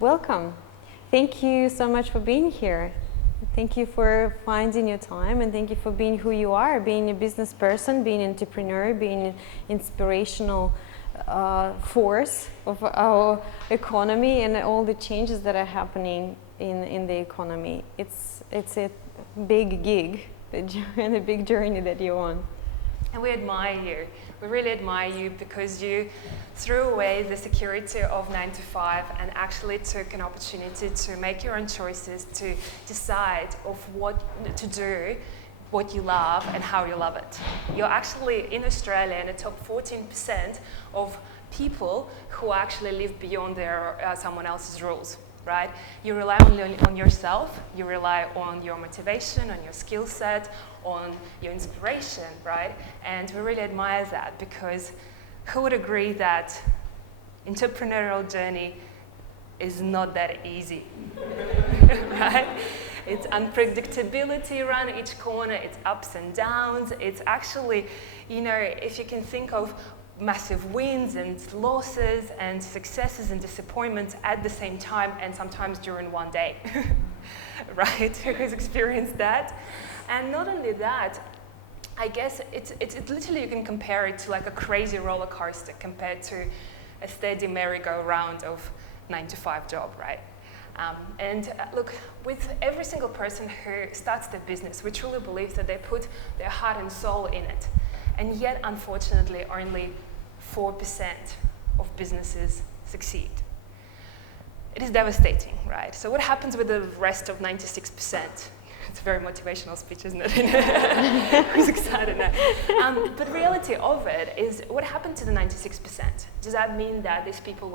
Welcome. Thank you so much for being here. Thank you for finding your time, and thank you for being who you are, being a business person, being an entrepreneur, being an inspirational force of our economy and all the changes that are happening in the economy. It's a big gig and a big journey that you're on. And we admire you. We really admire you because you threw away the security of 9 to 5 and actually took an opportunity to make your own choices, to decide of what to do, what you love and how you love it. You're actually in Australia in the top 14% of people who actually live beyond their someone else's rules. Right? You rely on yourself, you rely on your motivation, on your skill set, on your inspiration, right? And we really admire that because who would agree that entrepreneurial journey is not that easy, right? It's unpredictability around each corner, it's ups and downs, it's actually, if you can think of massive wins and losses and successes and disappointments at the same time and sometimes during one day, right? Who's experienced that? And not only that, I guess it's literally you can compare it to like a crazy roller coaster compared to a steady merry-go-round of 9 to 5 job, right? Look, with every single person who starts their business, we truly believe that they put their heart and soul in it. And yet, unfortunately, only 4% of businesses succeed. It is devastating, right? So what happens with the rest of 96%? It's a very motivational speech, isn't it? Who's excited now? But the reality of it is, what happened to the 96%? Does that mean that these people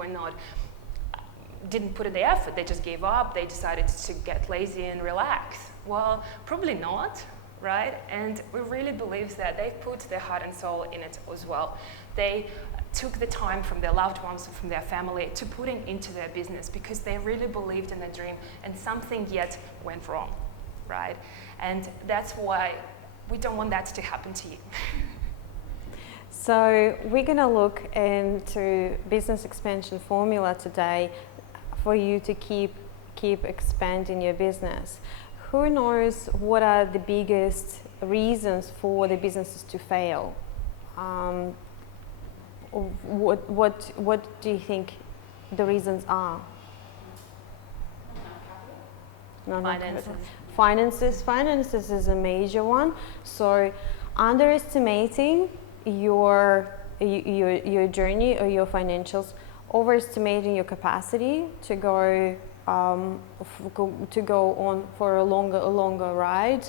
didn't put in the effort, they just gave up, they decided to get lazy and relax? Well, probably not. Right? And we really believe that they put their heart and soul in it as well. They took the time from their loved ones and from their family to put it into their business because they really believed in their dream and something yet went wrong, right? And that's why we don't want that to happen to you. So we're going to look into business expansion formula today for you to keep expanding your business. Who knows what are the biggest reasons for the businesses to fail? What do you think the reasons are? Finances is a major one. So underestimating your journey or your financials, overestimating your capacity to go on for a longer ride,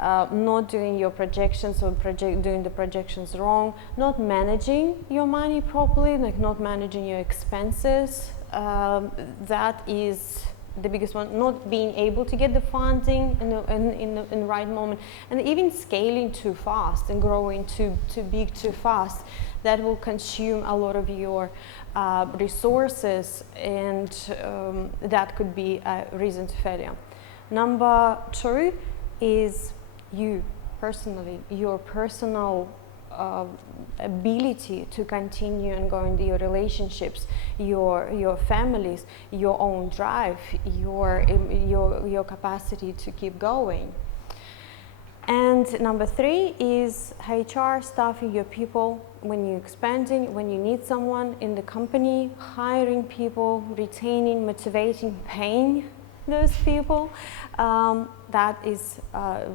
not doing your projections or doing the projections wrong, not managing your money properly, like not managing your expenses. That is the biggest one. Not being able to get the funding in the right moment, and even scaling too fast and growing too big too fast. That will consume a lot of your resources, and that could be a reason to failure. Number 2 is you personally, your personal ability to continue and go into your relationships, your families, your own drive, your capacity to keep going. And number 3 is HR, staffing your people when you're expanding, when you need someone in the company, hiring people, retaining, motivating, paying those people. That is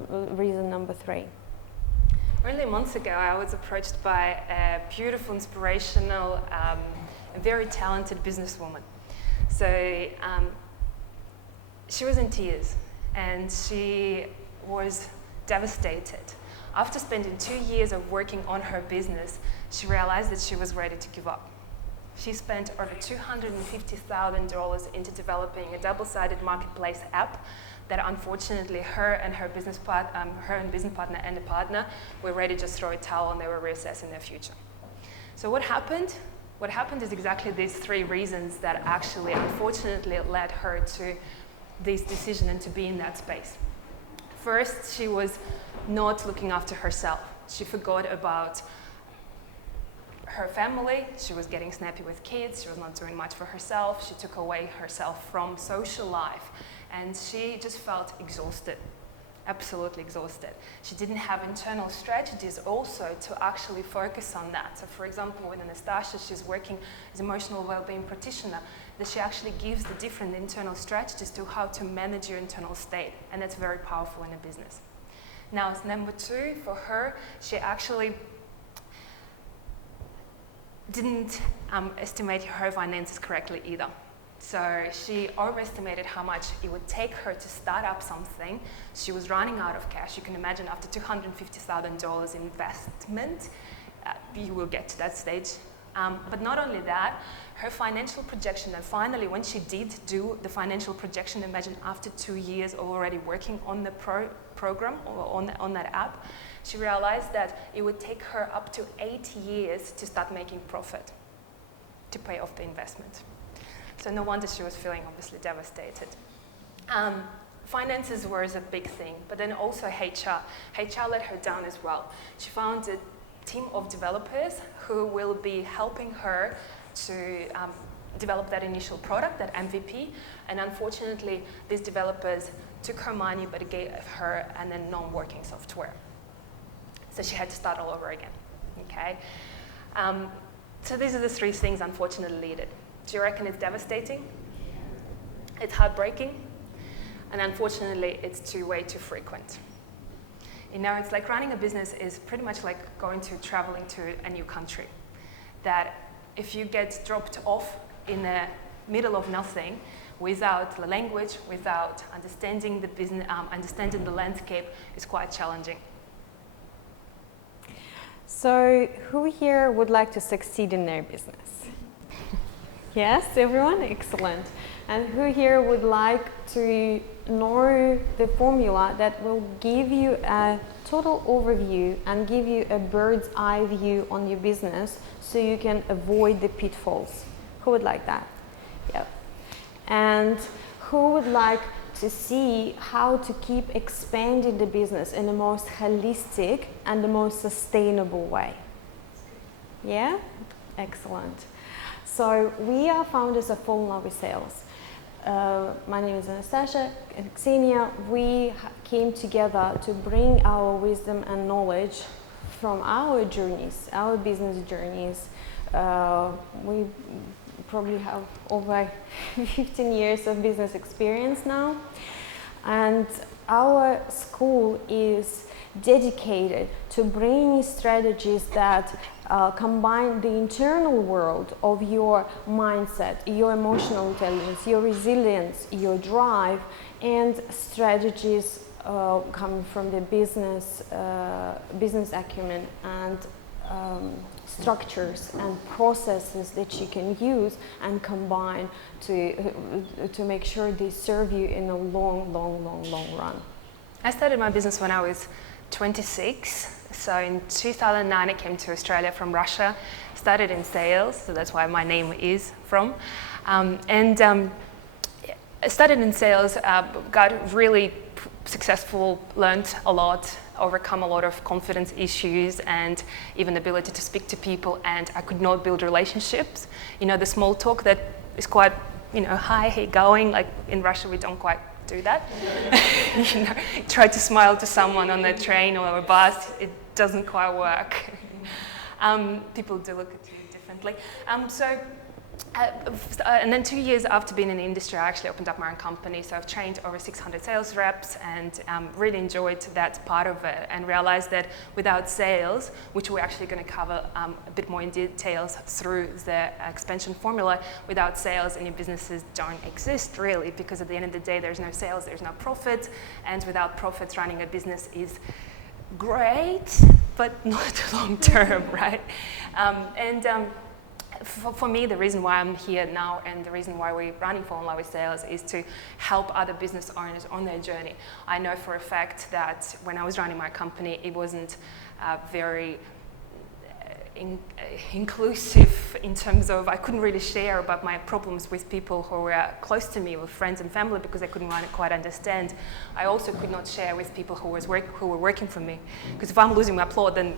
reason number 3. Only months ago, I was approached by a beautiful, inspirational, very talented businesswoman. So she was in tears and she was devastated. After spending 2 years of working on her business, she realized that she was ready to give up. She spent over $250,000 into developing a double-sided marketplace app that unfortunately her and business partner and the partner were ready to just throw a towel, and they were reassessing their future. So what happened? What happened is exactly these 3 reasons that actually unfortunately led her to this decision and to be in that space. First, she was not looking after herself. She forgot about her family. She was getting snappy with kids. She was not doing much for herself. She took away herself from social life, and she just felt exhausted, absolutely exhausted. She didn't have internal strategies also to actually focus on that. So for example, with Anastasia, she's working as emotional well-being practitioner, that she actually gives the different internal strategies to how to manage your internal state, and that's very powerful in a business. Now, number 2, for her, she actually didn't estimate her finances correctly either. So she overestimated how much it would take her to start up something. She was running out of cash. You can imagine after $250,000 investment, you will get to that stage. But not only that, her financial projection, and finally when she did do the financial projection, imagine after 2 years already working on the program or on that app, she realized that it would take her up to 8 years to start making profit, to pay off the investment. So no wonder she was feeling obviously devastated. Finances was a big thing, but then also HR. HR let her down as well. She found a team of developers who will be helping her to develop that initial product, that MVP, and unfortunately these developers took her money but gave her a non-working software. So she had to start all over again, okay? So these are the 3 things unfortunately needed. Do you reckon it's devastating? It's heartbreaking, and unfortunately it's way too frequent. You know, it's like running a business is pretty much like traveling to a new country. That if you get dropped off in the middle of nothing, without the language, without understanding the business, understanding the landscape, is quite challenging. So who here would like to succeed in their business? Yes, everyone? Excellent. And who here would like to know the formula that will give you a total overview and give you a bird's eye view on your business so you can avoid the pitfalls? Who would like that? Yep. And who would like to see how to keep expanding the business in the most holistic and the most sustainable way? Yeah? Excellent. So we are founders of Fall in Love with Sales. My name is Anastasia and Xenia. We came together to bring our wisdom and knowledge from our journeys, our business journeys. We probably have over 15 years of business experience now. And our school is dedicated to bringing strategies that combine the internal world of your mindset, your emotional intelligence, your resilience, your drive, and strategies coming from the business acumen and structures and processes that you can use and combine to make sure they serve you in a long run. I started my business when I was 26. So in 2009 I came to Australia from Russia, started in sales, so that's why my name is from. I started in sales, got really successful, learned a lot, overcome a lot of confidence issues and even the ability to speak to people, and I could not build relationships. You know, the small talk that is quite, you know, hi, hey, going, like in Russia we don't quite do that. You know, try to smile to someone on the train or a bus, it doesn't quite work. People do look at you differently. And then 2 years after being in the industry, I actually opened up my own company. So I've trained over 600 sales reps and really enjoyed that part of it, and realized that without sales, which we're actually going to cover a bit more in details through the expansion formula, without sales any businesses don't exist really, because at the end of the day there's no sales, there's no profit, and without profits running a business is great, but not long term, right? For me, the reason why I'm here now and the reason why we're running Fall in Love with Sales is to help other business owners on their journey. I know for a fact that when I was running my company, it wasn't very inclusive in terms of I couldn't really share about my problems with people who were close to me, with friends and family, because I couldn't quite understand. I also could not share with people who were working for me, because if I'm losing my plot, then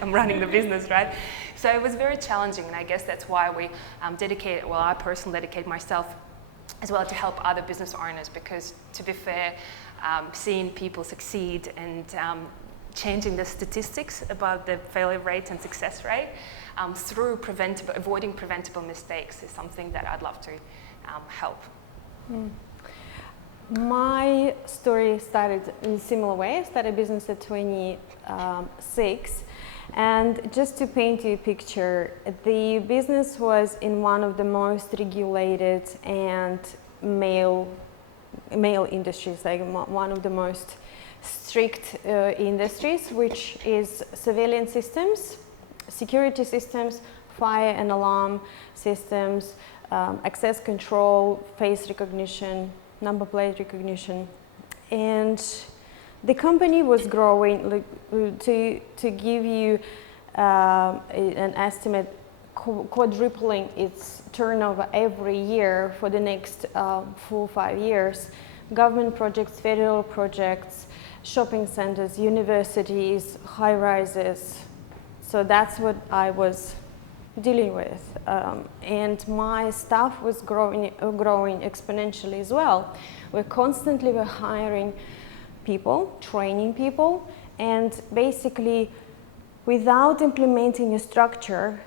I'm running the business, right? So it was very challenging, and I guess that's why we I personally dedicate myself as well to help other business owners, because to be fair, seeing people succeed and changing the statistics about the failure rate and success rate through avoiding preventable mistakes is something that I'd love to help. My story started in a similar way. I started business at 26, and just to paint you a picture, the business was in one of the most regulated and male industries, like one of the most strict industries, which is surveillance systems, security systems, fire and alarm systems, access control, face recognition, number plate recognition. And the company was growing, like, to give you an estimate, quadrupling its turnover every year for the next 4 or 5 years. Government projects, federal projects, shopping centers, universities, high rises. So that's what I was dealing with. And my staff was growing exponentially as well. We constantly were hiring people, training people, and basically without implementing a structure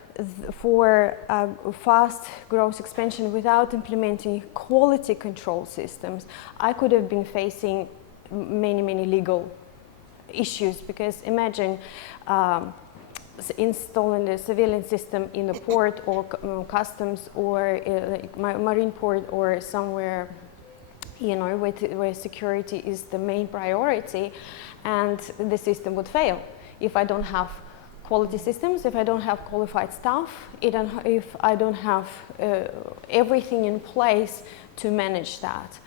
for fast growth expansion, without implementing quality control systems, I could have been facing many legal issues, because imagine installing a surveillance system in a port or customs or marine port or somewhere, where security is the main priority, and the system would fail if I don't have quality systems, if I don't have qualified staff, if I don't have everything in place to manage that.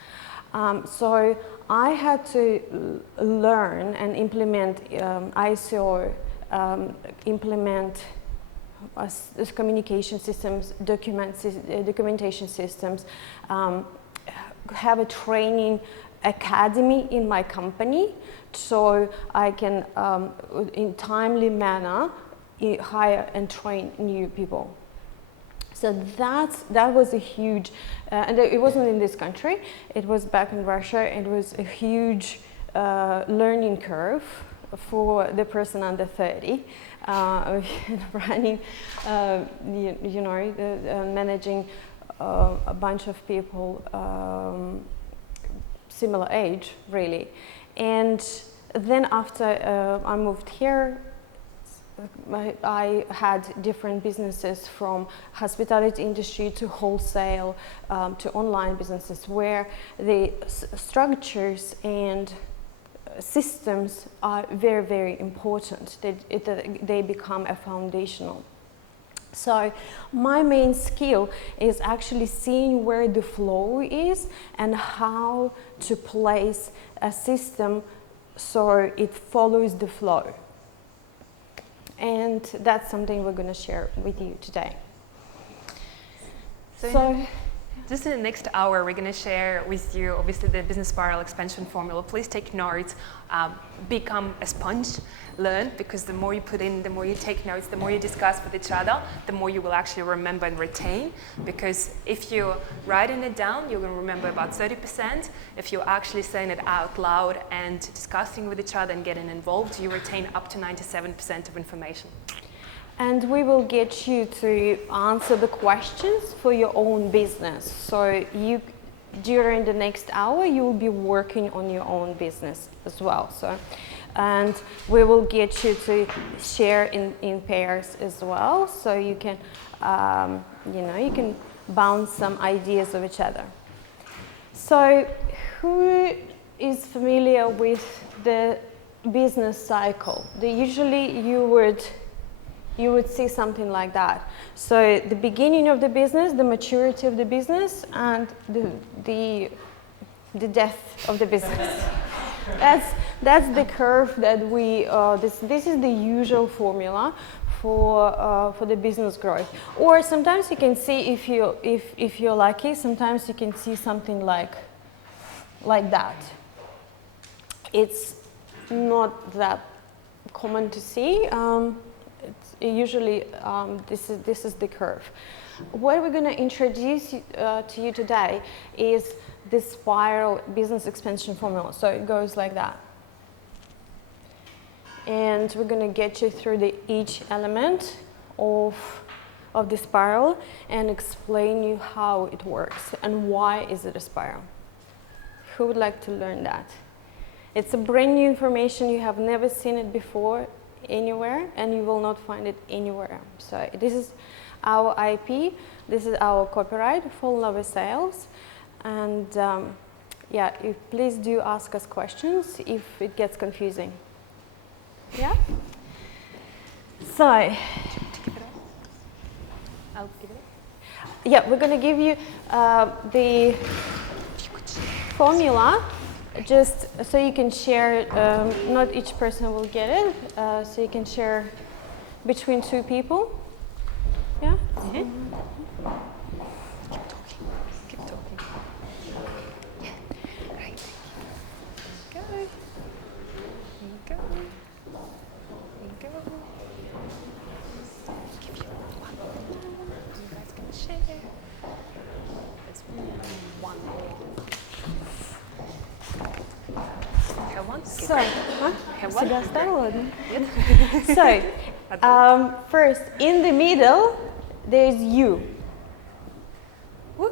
So I had to learn and implement ISO, implement communication systems, documentation systems, have a training academy in my company, so I can, in timely manner, hire and train new people. So that was a huge, and it wasn't in this country, it was back in Russia. It was a huge learning curve for the person under 30, running, managing a bunch of people similar age, really. And then after I moved here, I had different businesses, from hospitality industry to wholesale to online businesses, where the structures and systems are very important. They become a foundational. So my main skill is actually seeing where the flow is and how to place a system so it follows the flow. And that's something we're going to share with you today. So just in the next hour, we're going to share with you, obviously, the business spiral expansion formula. Please take notes, become a sponge, learn, because the more you put in, the more you take notes, the more you discuss with each other, the more you will actually remember and retain. Because if you're writing it down, you're going to remember about 30%. If you're actually saying it out loud and discussing with each other and getting involved, you retain up to 97% of information. And we will get you to answer the questions for your own business. So during the next hour, you will be working on your own business as well. And we will get you to share in pairs as well, so you can, you can bounce some ideas of each other. So, who is familiar with the business cycle? Usually, you would see something like that. So, the beginning of the business, the maturity of the business, and the death of the business. That's the curve that we, this is the usual formula for the business growth. Or sometimes you can see, if you're lucky, sometimes you can see something like that. It's not that common to see. It's usually this is the curve. What we're going to introduce to you today is the spiral business expansion formula. So it goes like that. And we're going to get you through each element of the spiral and explain you how it works and why is it a spiral. Who would like to learn that? It's a brand new information. You have never seen it before anywhere, and you will not find it anywhere. So this is our IP. This is our copyright, Fall in Love with Sales. And yeah, please do ask us questions if it gets confusing. Yeah? So, I'll give it. Yeah, we're going to give you the formula just so you can share. Not each person will get it, so you can share between two people. Yeah? Mm-hmm. Keep talking. Yeah. Right. Go. Go. Go. Give you one. You guys can share. It's one more. Have one? So, Have one? Сега стало, да? So, first, in the middle, there's you. Woo.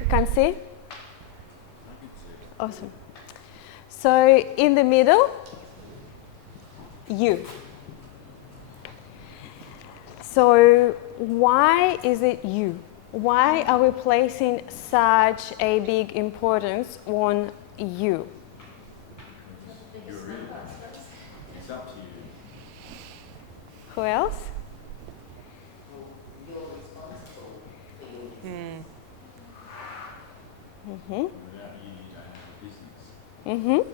You can see? Awesome. So, in the middle, you. So, why is it you? Why are we placing such a big importance on you? It's up to you. Who else? You're responsible for your Mm. Mm-hmm. Without you, you don't have a business. Mm-hmm. You're the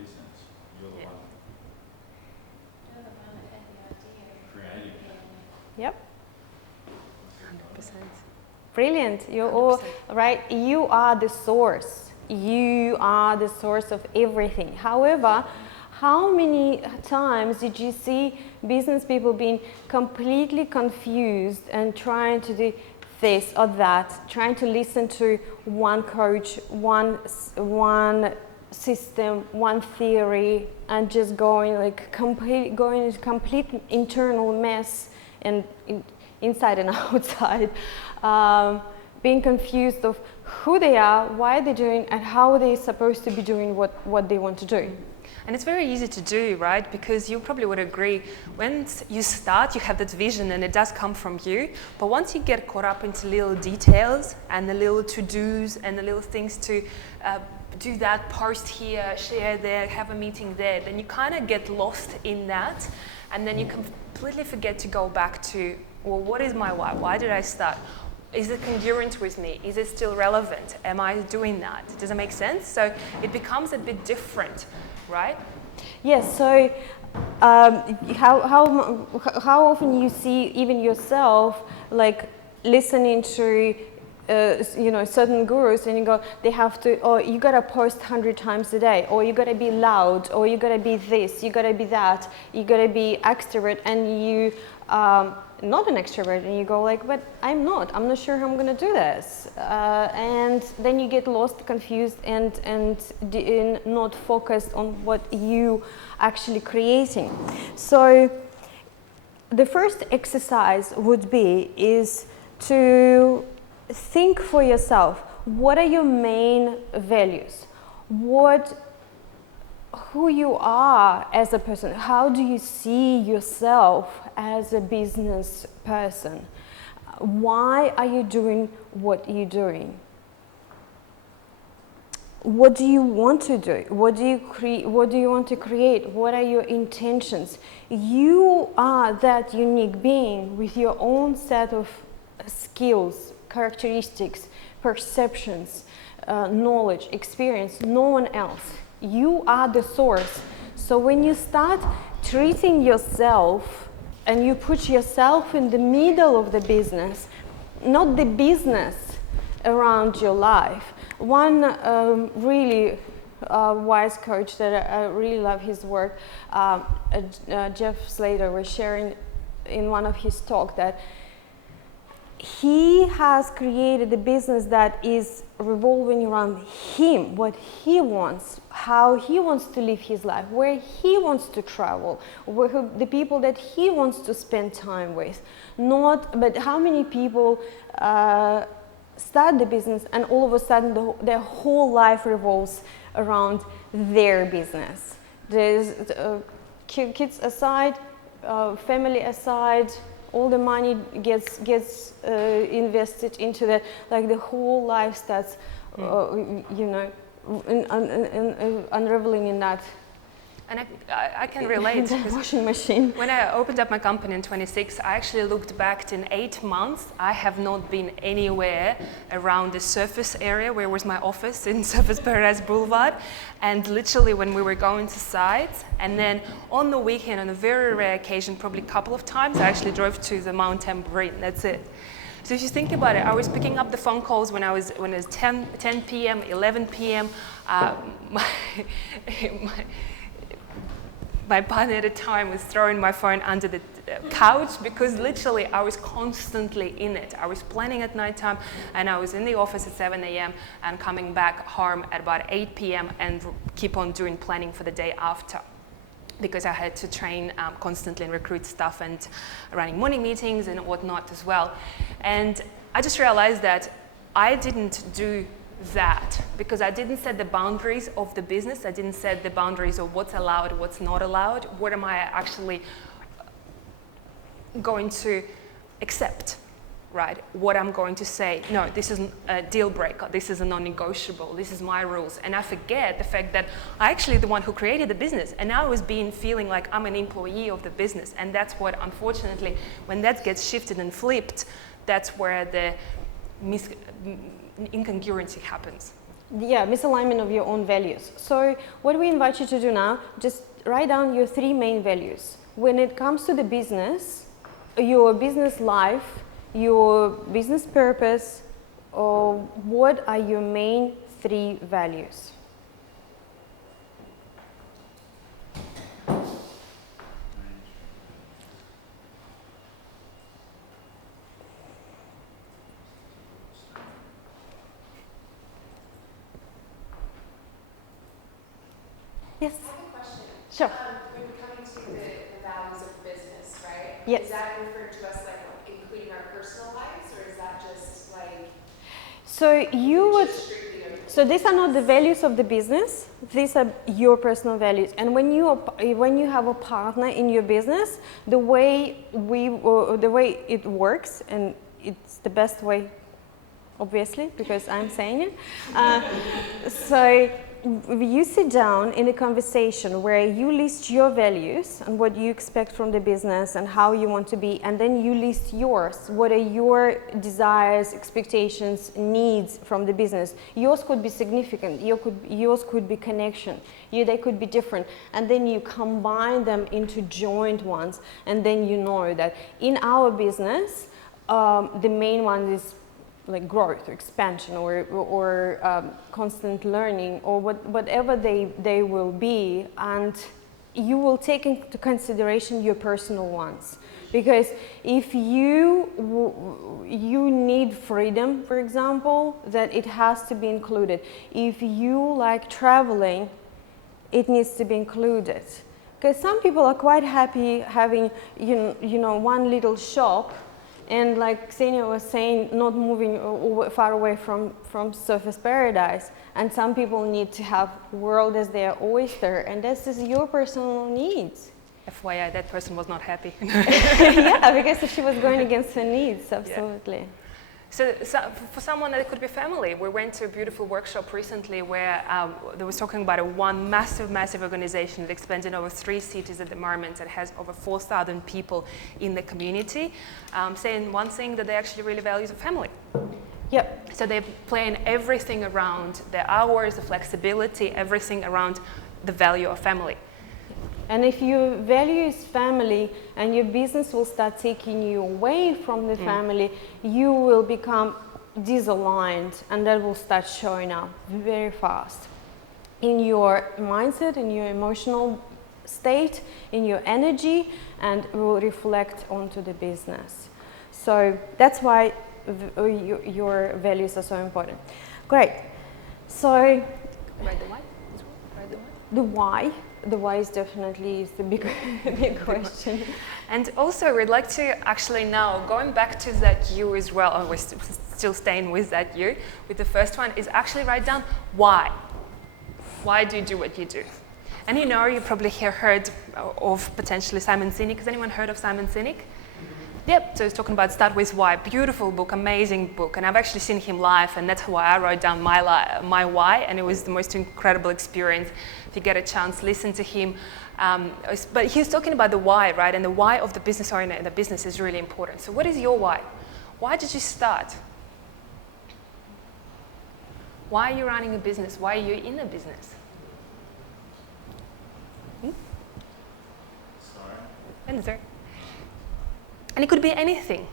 business. You're the Yeah. one creating it. Yep. 100%. Brilliant. You're all 100%. right. You are the source. You are the source of everything. However, how many times did you see business people being completely confused and trying to do this or that, trying to listen to one coach, one system, one theory, and just going into complete internal mess and inside and outside, being confused of who they are, why they're doing, and how they're supposed to be doing what they want to do. And it's very easy to do, right? Because you probably would agree, when you start, you have that vision and it does come from you. But once you get caught up into little details and the little to-dos and the little things to do that, post here, share there, have a meeting there, then you kind of get lost in that. And then you completely forget to go back to, well, what is my why? Why did I start? Is it congruent with me? Is it still relevant? Am I doing that? Does it make sense? So it becomes a bit different, right? Yes. So, how often you see even yourself like listening to certain gurus, and you go, they have to, or you gotta post 100 times a day, or you gotta be loud, or you gotta be this, you gotta be that, you gotta be extrovert, and you not an extrovert, and you go like, but I'm not sure how I'm gonna do this, and then you get lost, confused, and not focused on what you actually creating. So the first exercise would be is to think for yourself, what are your main values? Who you are as a person? How do you see yourself as a business person? Why are you doing what you're doing? What do you want to do? What do you want to create? What are your intentions? You are that unique being with your own set of skills, characteristics, perceptions, knowledge, experience, no one else. You are the source. So when you start treating yourself and you put yourself in the middle of the business, not the business around your life. One really wise coach that I really love his work, Jeff Slater, was sharing in one of his talks that he has created a business that is revolving around him, what he wants, how he wants to live his life, where he wants to travel, the people that he wants to spend time with. But how many people start the business and all of a sudden their whole life revolves around their business. There's kids aside, family aside, all the money gets invested into that, like the whole life starts, unraveling in that. And I can relate. Washing machine. When I opened up my company in 26, I actually looked back in 8 months. I have not been anywhere around the surface area where was my office in Surface Paradise Boulevard. And literally when we were going to sites, and then on the weekend, on a very rare occasion, probably a couple of times, I actually drove to the Mount Tambourine. That's it. So if you think about it, I was picking up the phone calls when it was 10 p.m., 11 p.m. My partner at the time was throwing my phone under the couch because literally I was constantly in it. I was planning at nighttime and I was in the office at 7 a.m. and coming back home at about 8 p.m. and keep on doing planning for the day after, because I had to train constantly and recruit staff and running morning meetings and whatnot as well. And I just realized that I didn't do that because I didn't set the boundaries of the business. I didn't set the boundaries of what's allowed, what's not allowed. What am I actually going to accept, right? What I'm going to say, no, this is a deal breaker. This is a non-negotiable. This is my rules. And I forget the fact that I actually the one who created the business, and I was feeling like I'm an employee of the business. And that's what, unfortunately, when that gets shifted and flipped, that's where the incongruency happens. Yeah, misalignment of your own values. So what we invite you to do now, just write down your 3 main values. When it comes to the business, your business life, your business purpose, what are your main 3 values? Yes. I have a question. Sure. When we're coming to the values of business, right? Yes. Is that referring to us like including our personal lives, or is that just like? So So these are not the values of the business. These are your personal values. And when you have a partner in your business, the way it works, and it's the best way, obviously, because I'm saying it. So you sit down in a conversation where you list your values and what you expect from the business and how you want to be, and then you list yours. What are your desires, expectations, needs from the business? Yours could be significant, yours could be connection, they could be different, and then you combine them into joint ones, and then you know that in our business, the main one is like growth or expansion or constant learning or whatever they will be, and you will take into consideration your personal ones. Because if you need freedom, for example, that it has to be included. If you like traveling, it needs to be included. Because some people are quite happy having one little shop, and like Xenia was saying, not moving far away from Surface Paradise. And some people need to have world as their oyster, and this is your personal needs. FYI, that person was not happy. Yeah, because she was going against her needs, absolutely. Yeah. So for someone that could be family, we went to a beautiful workshop recently where they was talking about one massive organization that expands in over 3 cities at the moment and has over 4,000 people in the community, saying one thing that they actually really value is family. Yep. So they plan everything around the hours, the flexibility, everything around the value of family. And if your value is family and your business will start taking you away from the family, you will become disaligned, and that will start showing up very fast in your mindset, in your emotional state, in your energy, and will reflect onto the business. So that's why your values are so important. Great. So Right, the why? Right, the why? the why is definitely the big question. And also, we'd like to actually now, going back to that you as well, and we're still staying with that you, with the first one, is actually write down why. Why do you do what you do? And you know, you probably heard of potentially Simon Sinek. Has anyone heard of Simon Sinek? Yep, so he's talking about Start With Why. Beautiful book, amazing book. And I've actually seen him live, and that's why I wrote down my why, and it was the most incredible experience. If you get a chance, listen to him. But he's talking about the why, right? And the why of the business owner and the business is really important. So what is your why? Why did you start? Why are you running a business? Why are you in a business? Sorry. And it could be anything.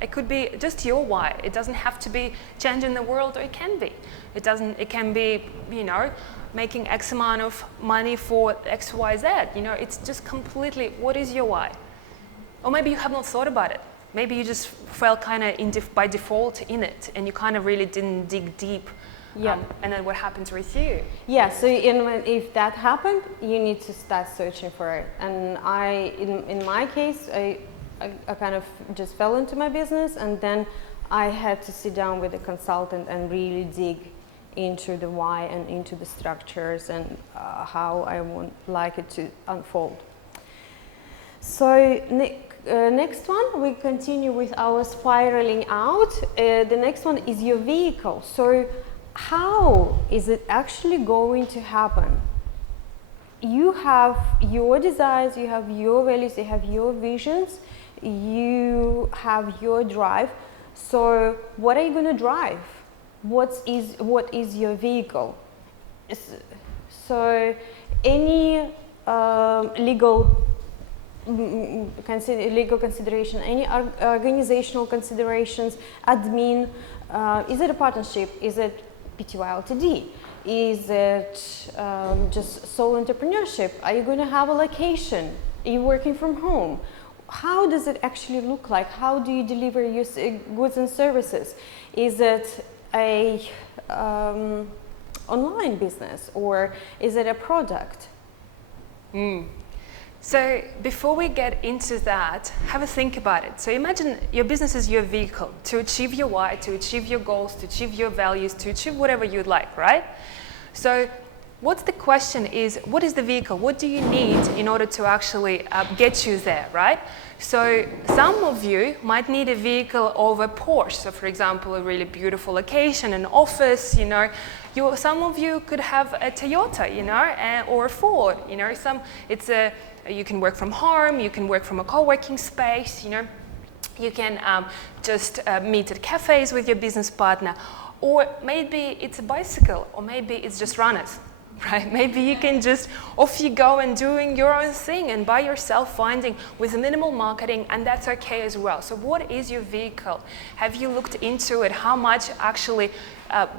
It could be just your why. It doesn't have to be changing the world, or it can be. It can be, you know, making X amount of money for X, Y, Z. You know, it's just completely, what is your why? Or maybe you have not thought about it. Maybe you just felt kind of by default in it, and you kind of really didn't dig deep. Yeah. And then what happened with you? Yeah, so if that happened, you need to start searching for it. And in my case, I kind of just fell into my business, and then I had to sit down with a consultant and really dig into the why and into the structures and how I would like it to unfold. So next one, we continue with our spiraling out. The next one is your vehicle. So how is it actually going to happen? You have your desires, you have your values, you have your visions, you have your drive. So what are you going to drive? What is your vehicle? So any legal consideration, any organizational considerations, admin, is it a partnership? Is it PTY Ltd? Is it just sole entrepreneurship? Are you going to have a location? Are you working from home? How does it actually look like? How do you deliver your goods and services? Is it a online business, or is it a product? So before we get into that, have a think about it. So imagine your business is your vehicle to achieve your why, to achieve your goals, to achieve your values, to achieve whatever you'd like, right? So what's the question is, what is the vehicle? What do you need in order to actually get you there, right? So some of you might need a vehicle of a Porsche. So for example, a really beautiful location, an office, you know. Some of you could have a Toyota, you know, or a Ford, you know. You can work from home, you can work from a co-working space, you know. You can just meet at cafes with your business partner. Or maybe it's a bicycle, or maybe it's just runners, right? Maybe you can just, off you go and doing your own thing and by yourself finding with minimal marketing, and that's okay as well. So what is your vehicle? Have you looked into it? How much actually,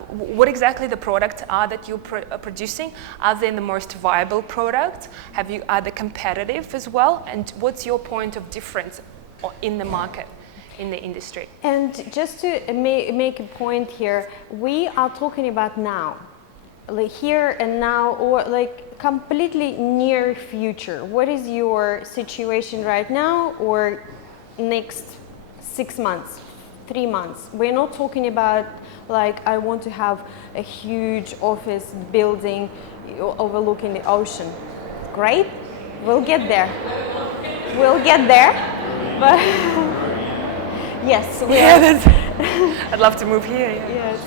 what exactly the products are that you're producing? Are they the most viable product? Are they competitive as well? And what's your point of difference in the market? In the industry. And just to make a point here, we are talking about now, like here and now, or like completely near future. What is your situation right now, or next 6 months, 3 months? We're not talking about like I want to have a huge office building overlooking the ocean. Great, we'll get there. We'll get there, but. Yes, we are. I'd love to move here. Yeah. Yes.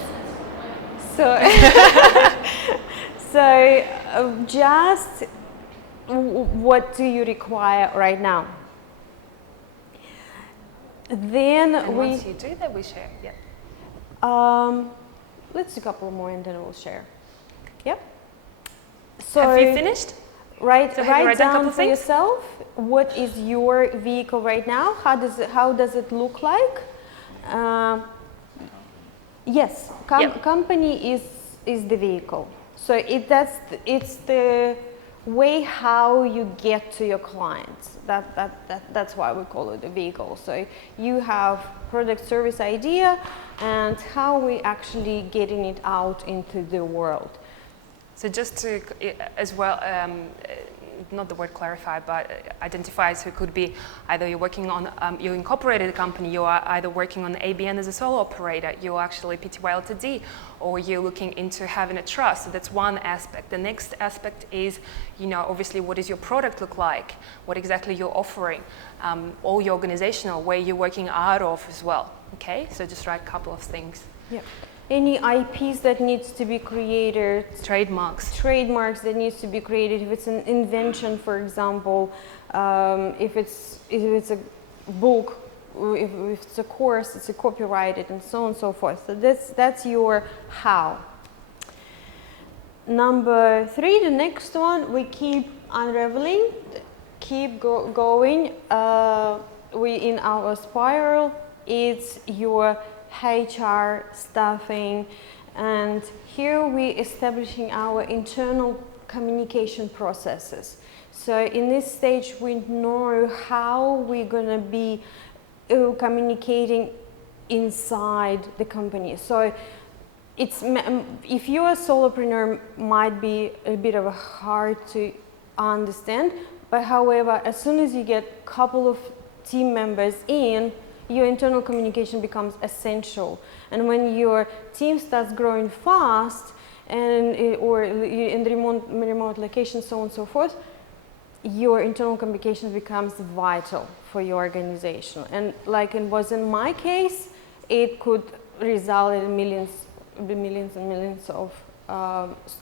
So, just what do you require right now? Then once you do that, we share. Yeah. Let's do a couple more and then we'll share. Yep. So have you finished? Write So have you written a couple down of for things? yourself what is your vehicle right now. How does it look like? Yes, Yep. company is the vehicle. So it's the way how you get to your clients. That's why we call it a vehicle. So you have product service idea and how we actually getting it out into the world. So just to, as well, not the word clarify, but identify, so it could be either you're working on, you incorporated a company, you are either working on ABN as a solo operator, you're actually Pty Ltd, or you're looking into having a trust. So that's one aspect. The next aspect is, you know, obviously what does your product look like, what exactly you're offering, all your organizational, where you're working out of as well. Okay, so just write a couple of things. Yeah. Any IPs that needs to be created, Trademarks. trademarks that needs to be created. If it's an invention, for example, if it's a book, if it's a course, it's a copyrighted, and so on and so forth. So that's your how. Number 3, the next one, we keep unraveling, keep going. We in our spiral. It's your HR, staffing, and here we establishing our internal communication processes. So in this stage we know how we're gonna be communicating inside the company. So it's, if you're a solopreneur, might be a bit of a hard to understand, but however, as soon as you get a couple of team members in, your internal communication becomes essential. And when your team starts growing fast, or in the remote location, so on and so forth, your internal communication becomes vital for your organization. And like it was in my case, it could result in millions and millions of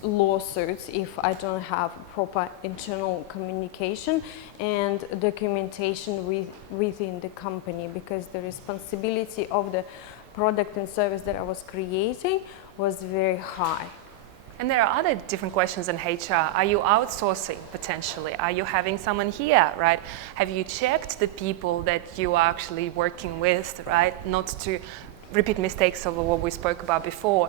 lawsuits if I don't have proper internal communication and documentation within the company, because the responsibility of the product and service that I was creating was very high. And there are other different questions in HR. Are you outsourcing potentially? Are you having someone here, right? Have you checked the people that you are actually working with, right? Not to repeat mistakes of what we spoke about before.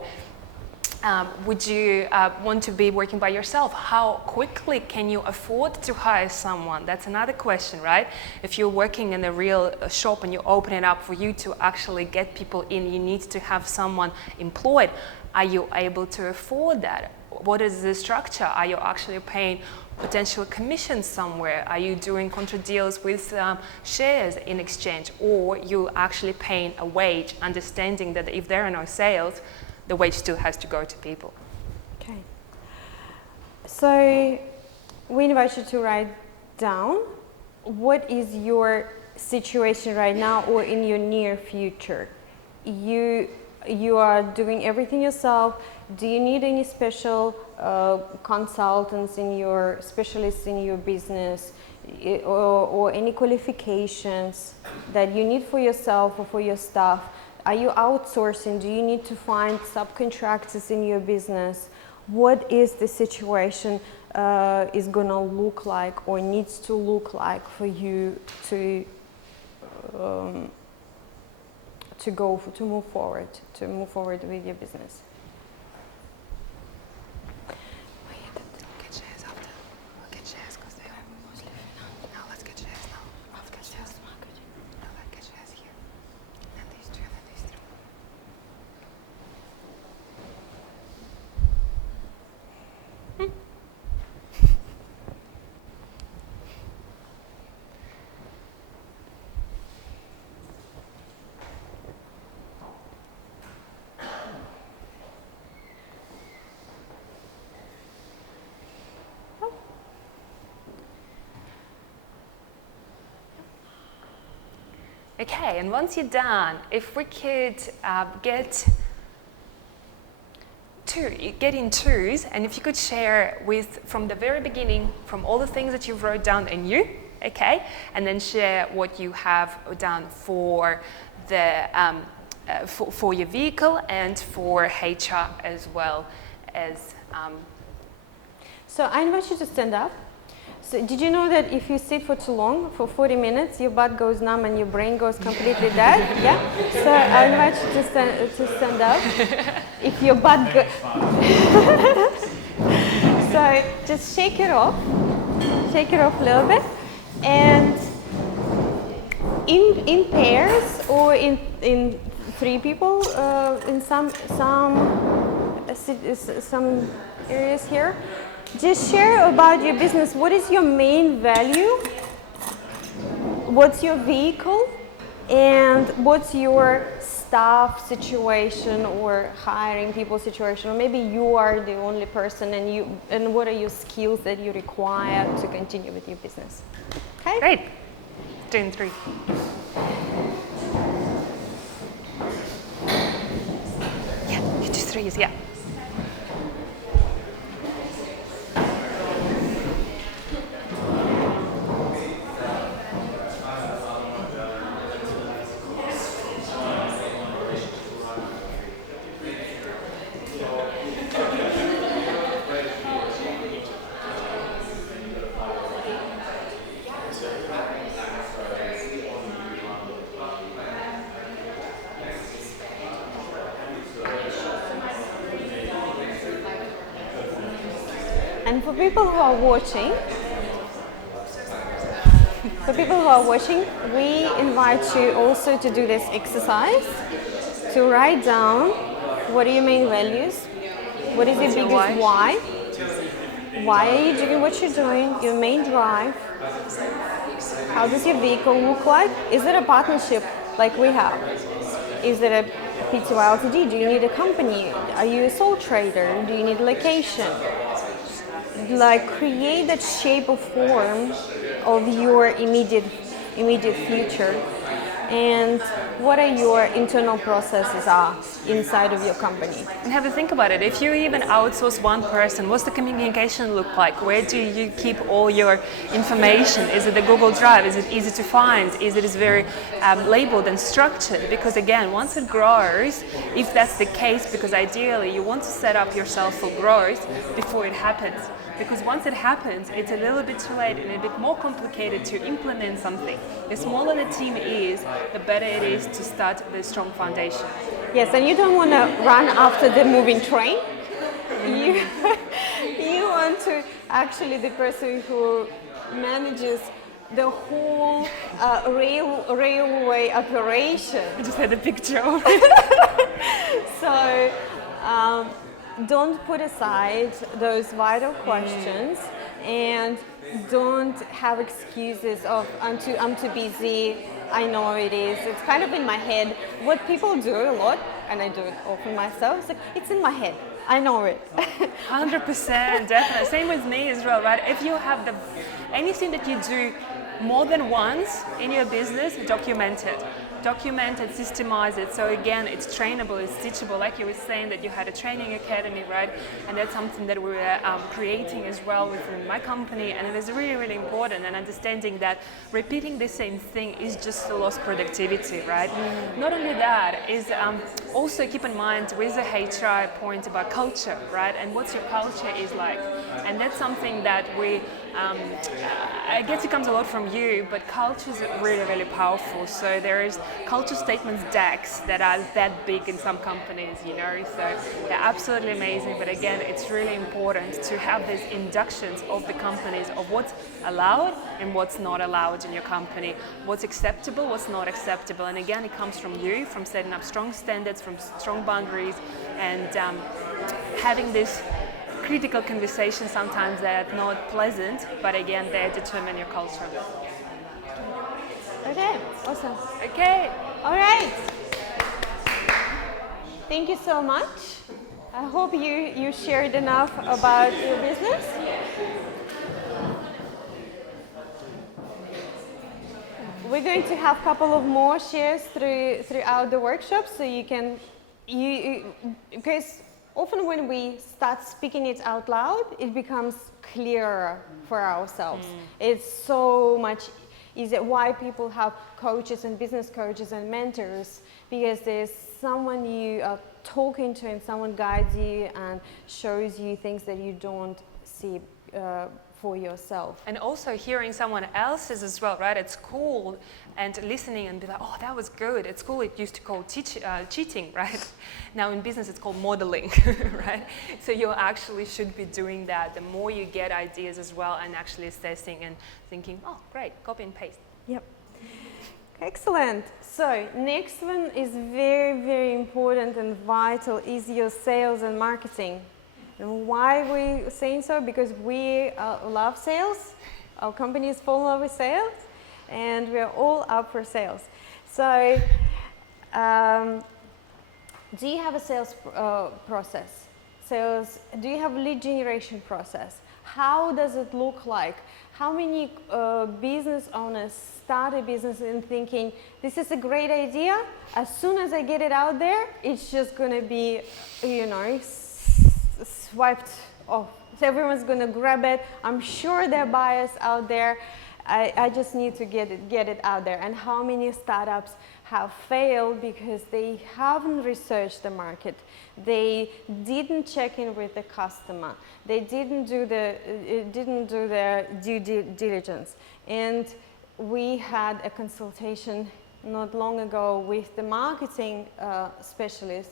Would you want to be working by yourself? How quickly can you afford to hire someone? That's another question, right? If you're working in a real shop and you open it up for you to actually get people in, you need to have someone employed. Are you able to afford that? What is the structure? Are you actually paying potential commissions somewhere? Are you doing contra deals with shares in exchange? Or you actually paying a wage, understanding that if there are no sales, the wage still has to go to people. Okay. So we invite you to write down what is your situation right now or in your near future. You are doing everything yourself. Do you need any special consultants in your, specialists in your business, or any qualifications that you need for yourself or for your staff? Are you outsourcing? Do you need to find subcontractors in your business? What is the situation is gonna look like or needs to look like for you to move forward with your business? Get shares after. We'll get shares because they are mostly. No, let's get shares now. Let's get shares. No, let's get shares here. And these two, and then these three. Okay, and once you're done, if we could get in twos, and if you could share with, from the very beginning, from all the things that you've wrote down in you, okay, and then share what you have done for the for your vehicle and for HR as well as. So I invite you to stand up. So did you know that if you sit for too long, for 40 minutes, your butt goes numb and your brain goes completely dead? Yeah? So I invite you to stand up. If your butt goes... So just shake it off a little bit. And in pairs or in 3 people, in some areas here, just share about your business. What is your main value? What's your vehicle? And what's your staff situation or hiring people situation? Or maybe you are the only person, and what are your skills that you require to continue with your business? Okay? Great. Doing 3. Yeah, you do 3s, yeah. And for people who are watching, we invite you also to do this exercise, to write down what are your main values, what is your biggest why are you doing what you're doing, your main drive, how does your vehicle look like, is it a partnership like we have, is it a PTY Ltd, do you need a company, are you a sole trader, do you need a location? Like create that shape or form of your immediate future, and what are your internal processes are inside of your company. And have a think about it. If you even outsource one person, what's the communication look like? Where do you keep all your information? Is it the Google Drive? Is it easy to find? Is it very labeled and structured? Because again, once it grows, if that's the case, because ideally you want to set up yourself for growth before it happens. Because once it happens, it's a little bit too late and a bit more complicated to implement something. The smaller the team is, the better it is to start the strong foundation. Yes, and you don't want to run after the moving train. You want to actually the person who manages the whole railway operation. I just had a picture. So don't put aside those vital questions and don't have excuses of I'm too busy, I know it is, it's kind of in my head. What people do a lot, and I do it often myself, is like, it's in my head, I know it. 100%, definitely. Same with me as well, right? If you have anything that you do more than once in your business, document it. Document it, systemize it. So again, it's trainable, it's teachable. Like you were saying that you had a training academy, right? And that's something that we're creating as well within my company. And it is really, really important. And understanding that repeating the same thing is just a lost productivity, right? Not only that, is also keep in mind with the HR point about culture, right? And what your culture is like. And that's something that we I guess it comes a lot from you, but culture is really, really powerful. So there is culture statements decks that are that big in some companies, you know, so they're absolutely amazing. But again, it's really important to have these inductions of the companies of what's allowed and what's not allowed in your company, what's acceptable, what's not acceptable. And again, it comes from you, from setting up strong standards, from strong boundaries, and having this critical conversations sometimes that are not pleasant, but again, they determine your culture. Okay, awesome. Okay. All right. Thank you so much. I hope you shared enough about your business. We're going to have a couple of more shares throughout the workshop, so you can, because often when we start speaking it out loud, it becomes clearer for ourselves. It's so much easier why people have coaches and business coaches and mentors, because there's someone you are talking to and someone guides you and shows you things that you don't see for yourself. And also hearing someone else's as well, right? It's cool, and listening and be like, oh, that was good. At school it used to call cheating, right? Now in business it's called modeling, right? So you actually should be doing that. The more you get ideas as well and actually assessing and thinking, oh, great, copy and paste. Yep. Excellent. So next one is very, very important and vital is your sales and marketing. And why are we saying so? Because we love sales. Our company is full of sales, and we are all up for sales. So, do you have a sales process? Sales? Do you have a lead generation process? How does it look like? How many business owners start a business and thinking, this is a great idea. As soon as I get it out there, it's just going to be, you know, swiped off. So everyone's going to grab it. I'm sure there are buyers out there. I just need to get it out there. And how many startups have failed because they haven't researched the market. They didn't check in with the customer. They didn't do their due diligence. And we had a consultation not long ago with the marketing specialist.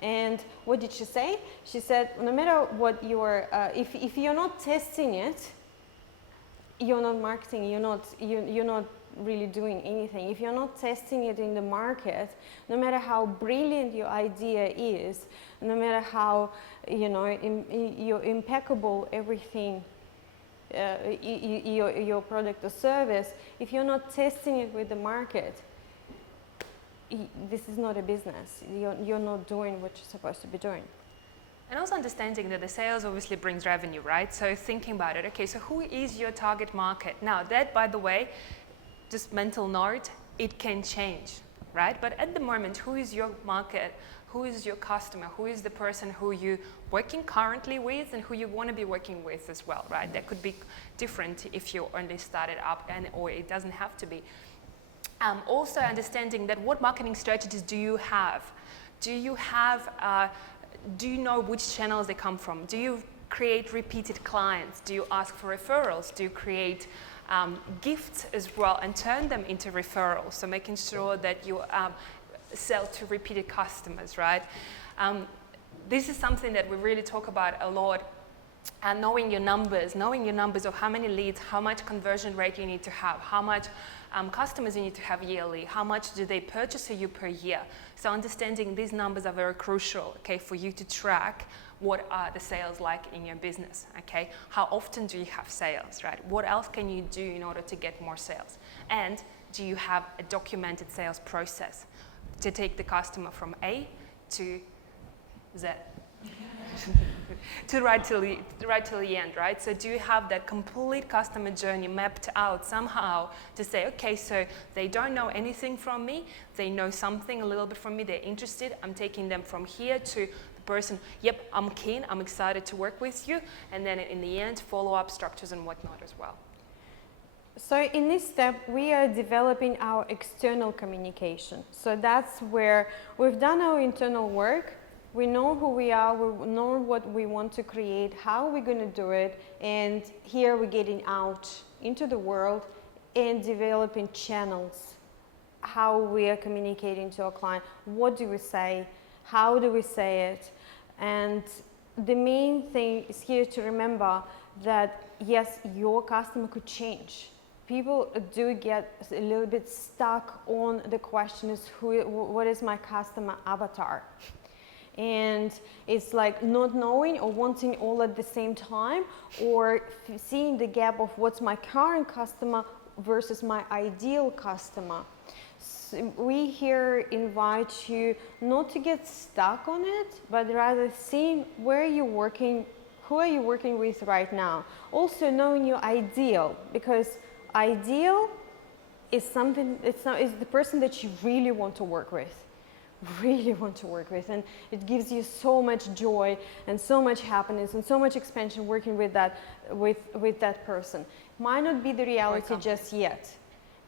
And what did she say? She said, no matter what if you're not testing it, you're not marketing. You're not really doing anything. If you're not testing it in the market, no matter how brilliant your idea is, no matter how you're impeccable everything, your product or service, if you're not testing it with the market, this is not a business. You're not doing what you're supposed to be doing. And also understanding that the sales obviously brings revenue, right? So thinking about it, okay, so who is your target market? Now that, by the way, just mental note, it can change, right? But at the moment, who is your market? Who is your customer? Who is the person who you're working currently with and who you want to be working with as well, right? That could be different if you only started up or it doesn't have to be. Also understanding that what marketing strategies do you have? Do you know which channels they come from? Do you create repeated clients? Do you ask for referrals? Do you create gifts as well and turn them into referrals? So making sure that you sell to repeated customers, right? This is something that we really talk about a lot. And knowing your numbers of how many leads, how much conversion rate you need to have, how much customers you need to have yearly, how much do they purchase of you per year. So understanding these numbers are very crucial, okay, for you to track what are the sales like in your business, okay? How often do you have sales, right? What else can you do in order to get more sales? And do you have a documented sales process to take the customer from A to Z? to right till the end, right? So do you have that complete customer journey mapped out somehow to say, okay, so they don't know anything from me, they know something a little bit from me, they're interested, I'm taking them from here to the person, yep, I'm keen, I'm excited to work with you, and then in the end, follow-up structures and whatnot as well. So in this step, we are developing our external communication. So that's where we've done our internal work. We know who we are, we know what we want to create, how we're going to do it, and here we're getting out into the world and developing channels, how we are communicating to our client, what do we say, how do we say it, and the main thing is here to remember that yes, your customer could change. People do get a little bit stuck on the question is what is my customer avatar? And it's like not knowing or wanting all at the same time, or seeing the gap of what's my current customer versus my ideal customer. So we here invite you not to get stuck on it, but rather seeing where you're working, who are you working with right now. Also knowing your ideal, because ideal is something, is the person that you really want to work with. And it gives you so much joy and so much happiness and so much expansion working with that person. Might not be the reality just yet,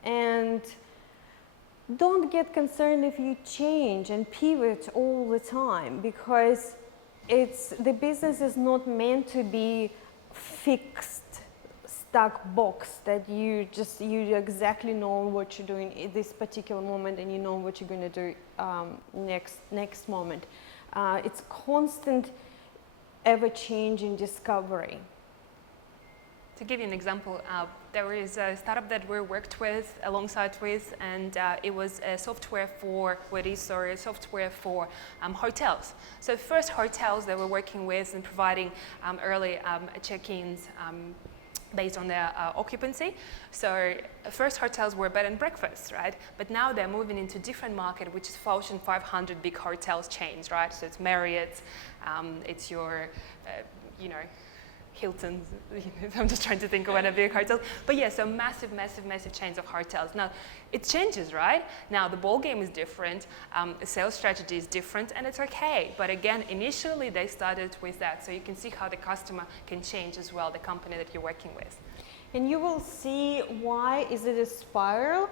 and don't get concerned if you change and pivot all the time, because the business is not meant to be fixed stuck box that you exactly know what you're doing at this particular moment, and you know what you're going to do next moment. It's constant, ever-changing discovery. To give you an example, there is a startup that we worked with, alongside with, and it was a software for hotels. So first hotels they were working with and providing early check-ins based on their occupancy. So first hotels were bed and breakfast, right? But now they're moving into different market, which is Fortune 500 big hotels chains, right? So it's Marriott, it's your, Hilton. I'm just trying to think of one of the big hotels. But yeah, so massive chains of hotels. Now, it changes, right? Now, the ball game is different, the sales strategy is different, and it's okay. But again, initially, they started with that. So you can see how the customer can change as well, the company that you're working with. And you will see why is it a spiral,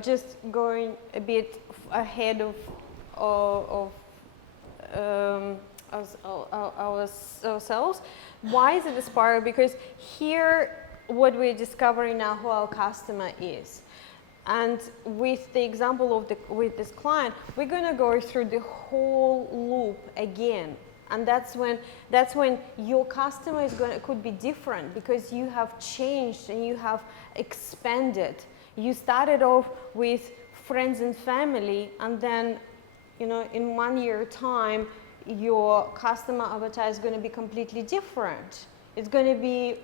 just going a bit ahead of ourselves. Why is it a spiral? Because here, what we're discovering now, who our customer is. And with the example with this client, we're going to go through the whole loop again. And that's when your customer could be different, because you have changed and you have expanded. You started off with friends and family, and then, in 1 year time, your customer avatar is going to be completely different. It's going to be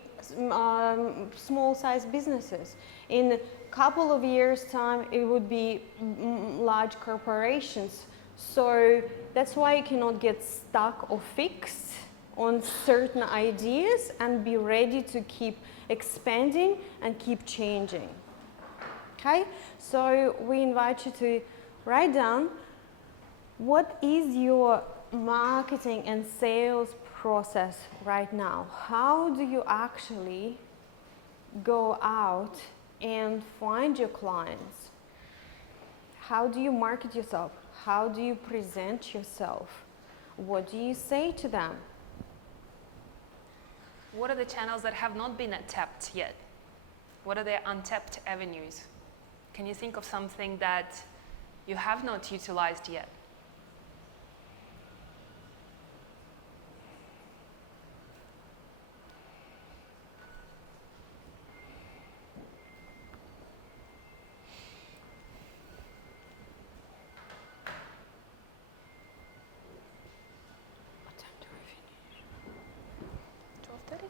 small-sized businesses. In a couple of years' time, it would be large corporations. So that's why you cannot get stuck or fixed on certain ideas, and be ready to keep expanding and keep changing. Okay? So we invite you to write down, what is your marketing and sales process right now? How do you actually go out and find your clients? How do you market yourself? How do you present yourself? What do you say to them? What are the channels that have not been tapped yet? What are the untapped avenues? Can you think of something that you have not utilized yet? What time do we finish? 12:30?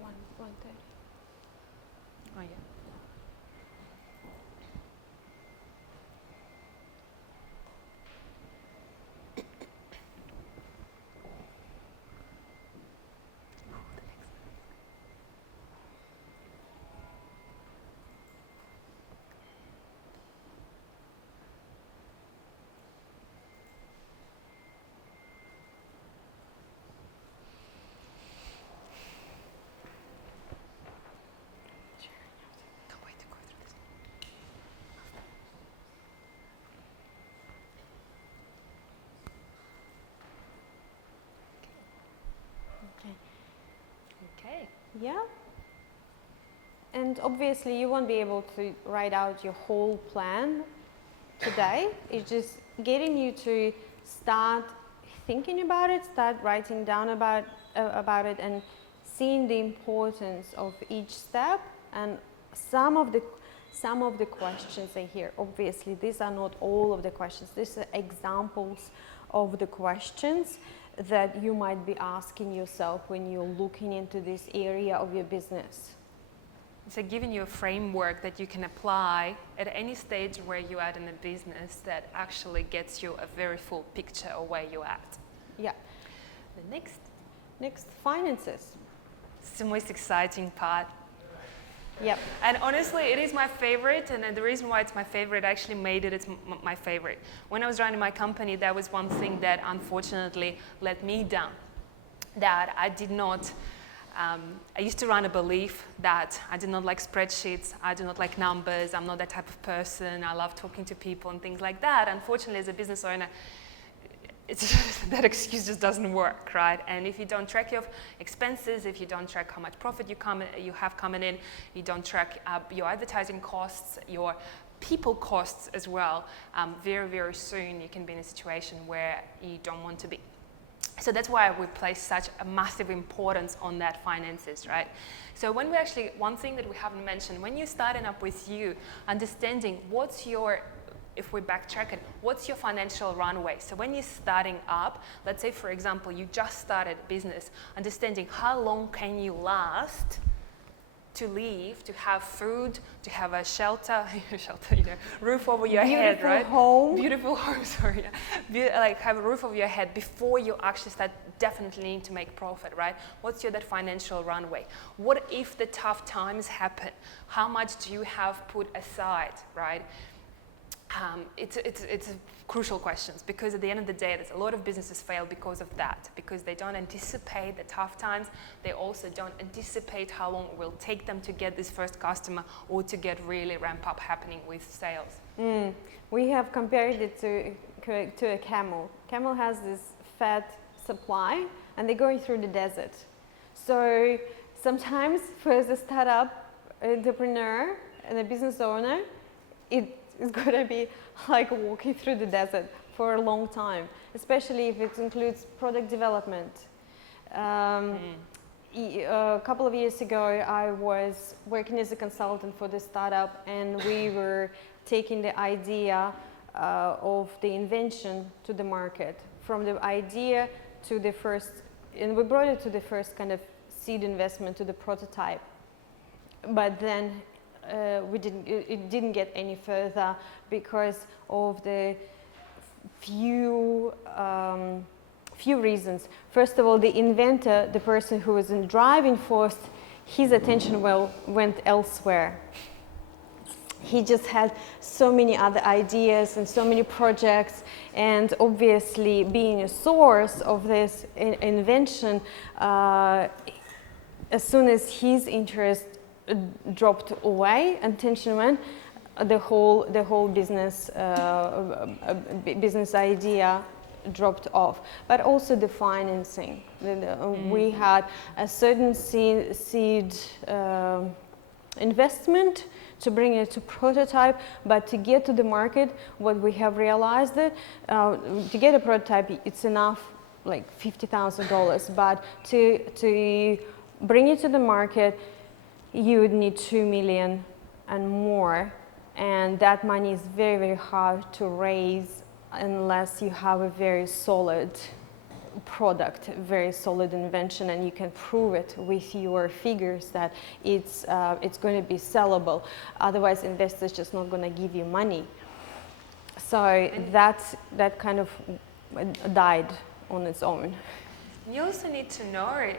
1:30. Oh, yeah. Can't wait to go through this. Okay. Okay. Yeah. And obviously you won't be able to write out your whole plan today. It's just getting you to start thinking about it, start writing down about it, and seeing the importance of each step. And some of the questions are here. Obviously, these are not all of the questions. These are examples of the questions that you might be asking yourself when you're looking into this area of your business. So giving you a framework that you can apply at any stage where you're at in a business that actually gets you a very full picture of where you're at. Yeah. The Next, finances. it's the most exciting part. Yep. And honestly, it is my favorite, and the reason why it's my favorite, I actually made it my favorite. When I was running my company, that was one thing that unfortunately let me down. That I did not, I used to run a belief that I did not like spreadsheets, I do not like numbers, I'm not that type of person, I love talking to people and things like that. Unfortunately, as a business owner, it's just that excuse just doesn't work, right? And if you don't track your expenses, if you don't track how much profit you have coming in, you don't track your advertising costs, your people costs as well, very, very soon you can be in a situation where you don't want to be. So that's why we place such a massive importance on that finances, right? So when we actually, one thing that we haven't mentioned, when you're starting up with you, understanding what's your, if we backtrack it, what's your financial runway? So when you're starting up, let's say for example, you just started business, understanding how long can you last to live, to have food, to have a shelter, roof over your head, right? Beautiful home, sorry. Like have a roof over your head before you actually start definitely need to make profit, right? What's your that financial runway? What if the tough times happen? How much do you have put aside, right? It's crucial questions, because at the end of the day, there's a lot of businesses fail because of that, because they don't anticipate the tough times. They also don't anticipate how long it will take them to get this first customer or to get really ramp up happening with sales. We have compared it to a camel. Camel has this fat supply and they're going through the desert. So sometimes for a startup entrepreneur and a business owner, it's going to be like walking through the desert for a long time, especially if it includes product development. A couple of years ago, I was working as a consultant for the startup, and we were taking the idea of the invention to the market, from the idea to the first, and we brought it to the first kind of seed investment, to the prototype. But then it didn't get any further because of the few reasons. First of all, the inventor, the person who was in driving force, his attention went elsewhere. He just had so many other ideas and so many projects, and obviously being a source of this invention, as soon as his interest dropped away, attention went, the whole business idea dropped off. But also the financing. We had a certain seed investment to bring it to prototype, but to get to the market, what we have realized that to get a prototype, it's enough like $50,000, but to bring it to the market, you would need 2 million and more, and that money is very, very hard to raise unless you have a very solid product, very solid invention, and you can prove it with your figures that it's going to be sellable. Otherwise, investors just not going to give you money. So that kind of died on its own. You also need to know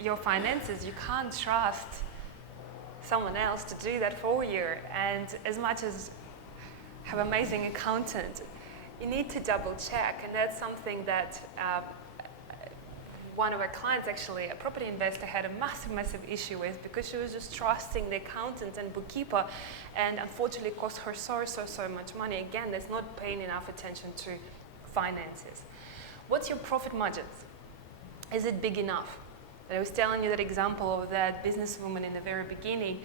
your finances. You can't trust someone else to do that for you, and as much as have amazing accountant, you need to double check, and that's something that one of our clients, actually a property investor, had a massive issue with, because she was just trusting the accountant and bookkeeper, and unfortunately it cost her so much money. Again, that's not paying enough attention to finances. What's your profit margins? Is it big enough? I was telling you that example of that businesswoman in the very beginning.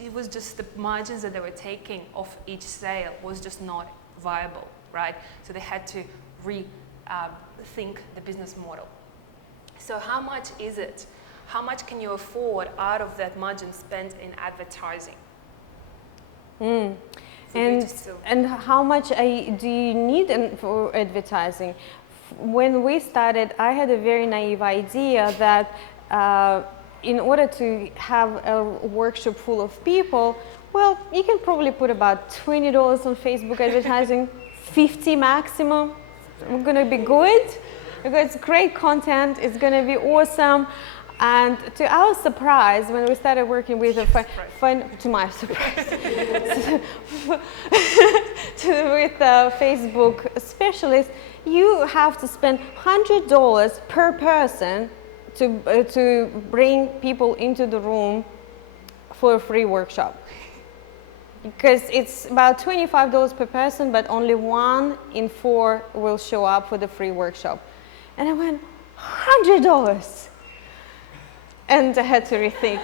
It was just the margins that they were taking off each sale was just not viable, right? So they had to rethink the business model. So how much is it? How much can you afford out of that margin spent in advertising? And how much do you need for advertising? When we started, I had a very naive idea that in order to have a workshop full of people, well, you can probably put about $20 on Facebook advertising, 50 maximum. We're going to be good. It's great content. It's going to be awesome. And to our surprise, when we started working with to my surprise, with a Facebook specialist, you have to spend $100 per person to bring people into the room for a free workshop. Because it's about $25 per person, but only 1 in 4 will show up for the free workshop. And I went, $100. And I had to rethink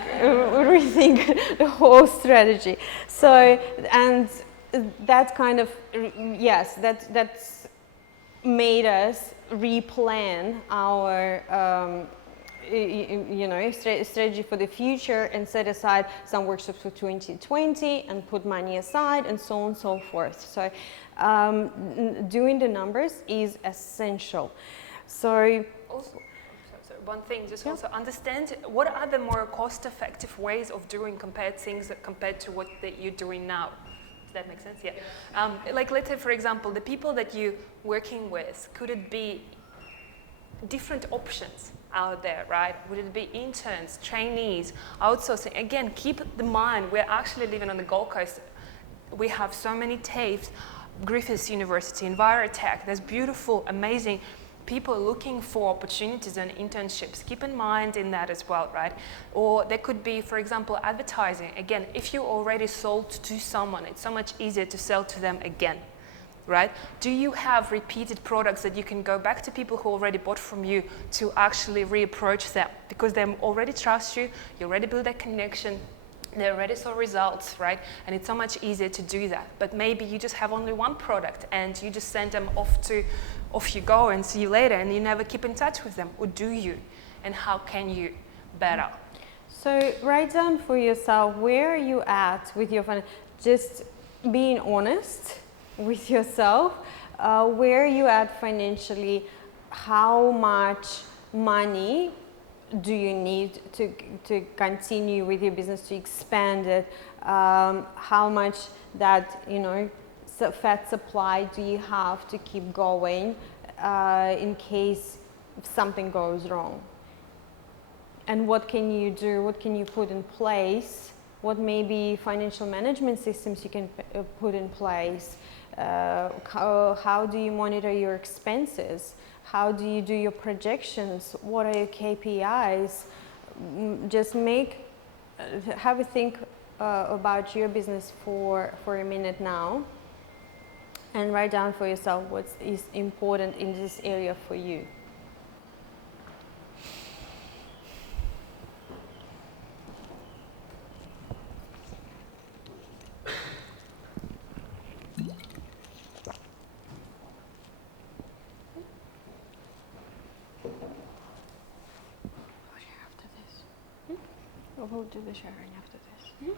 the whole strategy. So, and that kind of, yes, that's made us replan our strategy for the future and set aside some workshops for 2020 and put money aside and so on and so forth. So doing the numbers is essential. So also, one thing, just also understand what are the more cost-effective ways of doing compared to what that you're doing now. Does that make sense? Yeah. Like let's say, for example, the people that you're working with, could it be different options out there, right? Would it be interns, trainees, outsourcing? Again, keep in mind, we're actually living on the Gold Coast. We have so many TAFEs, Griffiths University, Envirotech. There's beautiful, amazing people looking for opportunities and internships. Keep in mind in that as well, right? Or there could be, for example, advertising. Again, if you already sold to someone, it's so much easier to sell to them again, right? Do you have repeated products that you can go back to people who already bought from you to actually reapproach them? Because they already trust you, you already build that connection, they already saw results, right? And it's so much easier to do that. But maybe you just have only one product and you just send them off you go and see you later, and you never keep in touch with them. Or do you? And how can you better? So write down for yourself, where are you at with your finance? Just being honest with yourself, where are you at financially, how much money do you need to continue with your business, to expand it, how much that, fat supply do you have to keep going in case something goes wrong, and what can you do, what can you put in place, what maybe financial management systems you can put in place, how do you monitor your expenses, how do you do your projections, what are your KPIs. Just have a think about your business for a minute now, and write down for yourself what is important in this area for you. We'll do the sharing after this.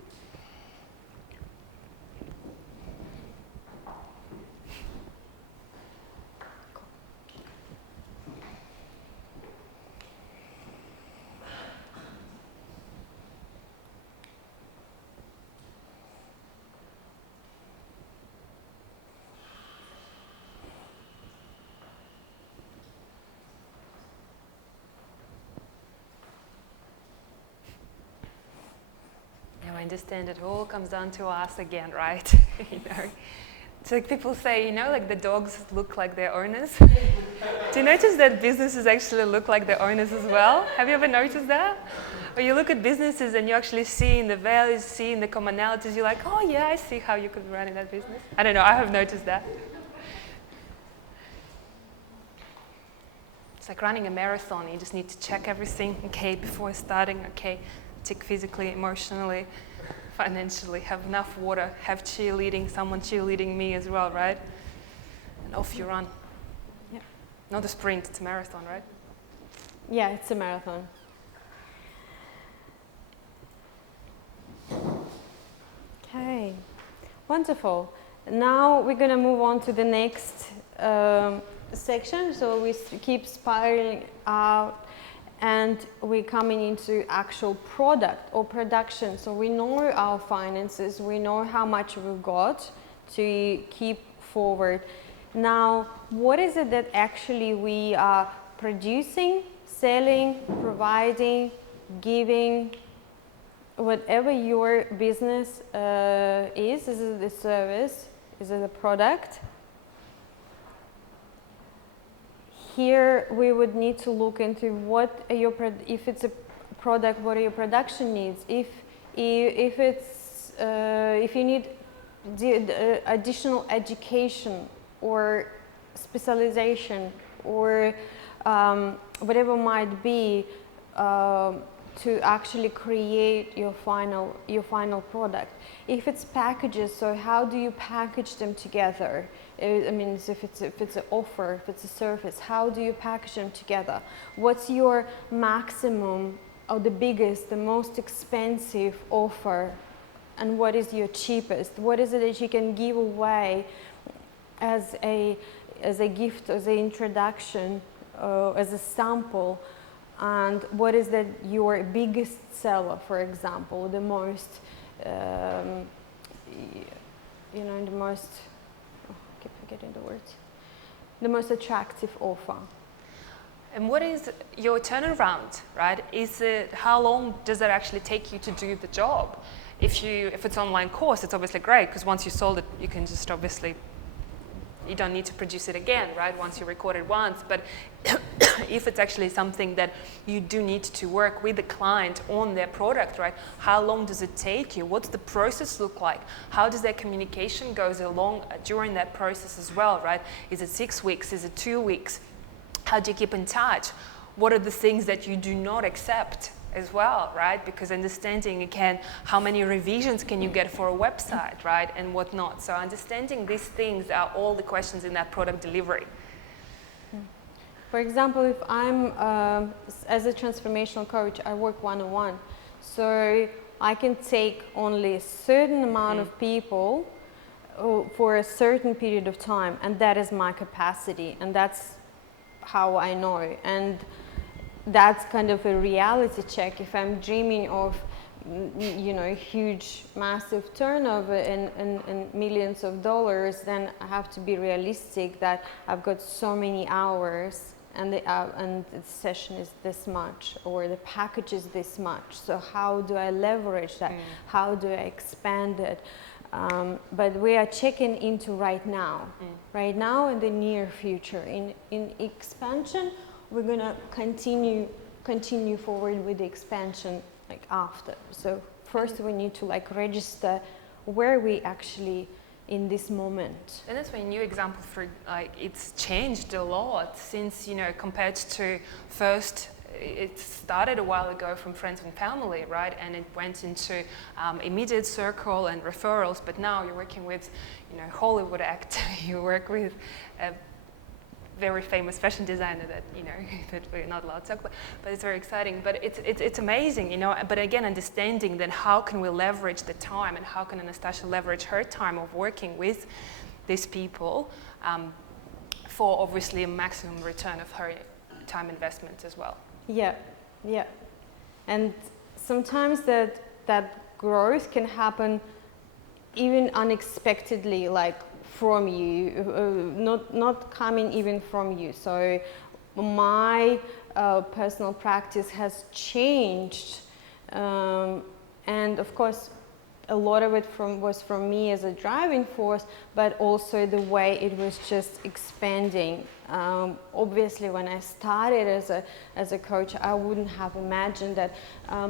I understand it all comes down to us again, right? It's like people say, like the dogs look like their owners. Do you notice that businesses actually look like their owners as well? Have you ever noticed that? Or you look at businesses and you actually see in the values, see in the commonalities, you're like, oh yeah, I see how you could run in that business. I don't know, I have noticed that. It's like running a marathon. You just need to check everything, okay, before starting, okay, tick physically, emotionally, financially, have enough water, have cheerleading, someone cheerleading me as well, right? And off you run. Yeah. Not a sprint, it's a marathon, right? Yeah, it's a marathon. Okay, wonderful. Now we're going to move on to the next section. So we keep spiraling out, and we're coming into actual product or production. So we know our finances, we know how much we've got to keep forward. Now, what is it that actually we are producing, selling, providing, giving? Whatever your business is it a service, is it a product? Here we would need to look into what are your, if it's a product, what are your production needs? If you need additional education or specialization or whatever might be, to actually create your final product. If it's packages, so how do you package them together? I mean, if it's an offer, if it's a service, how do you package them together? What's your maximum, or the biggest, the most expensive offer, and what is your cheapest? What is it that you can give away as a gift, as an introduction, as a sample? And what is that your biggest seller, for example, the most, the most, I keep forgetting the words, the most attractive offer. And what is your turnaround, right? How long does that actually take you to do the job? If it's online course, it's obviously great, because once you sold it, you can just obviously, you don't need to produce it again, right? Once you record it once. But if it's actually something that you do need to work with the client on their product, right? How long does it take you? What's the process look like? How does their communication goes along during that process as well, right? Is it 6 weeks? Is it 2 weeks? How do you keep in touch? What are the things that you do not accept as well, right? Because understanding, again, how many revisions can you get for a website, right? And whatnot. So understanding these things are all the questions in that product delivery. For example, if I'm, as a transformational coach, I work one-on-one. So I can take only a certain amount of people for a certain period of time, and that is my capacity, and that's how I know. And that's kind of a reality check. If I'm dreaming of, huge, massive turnover and millions of dollars, then I have to be realistic that I've got so many hours, and the session is this much, or the package is this much. So how do I leverage that? How do I expand it? But we are checking into right now, right now in the near future. In expansion, we're gonna continue forward with the expansion after. So first we need to register where we actually in this moment. And that's why a new example for it's changed a lot since, compared to first. It started a while ago from friends and family, right? And it went into immediate circle and referrals. But now you're working with, Hollywood actor. You work with a very famous fashion designer that that we're not allowed to talk about. But it's very exciting. But it's amazing, But again, understanding that how can we leverage the time, and how can Anastasia leverage her time of working with these people for obviously a maximum return of her time investment as well. Yeah. And sometimes that growth can happen even unexpectedly, from you, not coming even from you. So my personal practice has changed, and of course a lot of it was from me as a driving force, but also the way it was just expanding. Obviously, when I started as a coach, I wouldn't have imagined that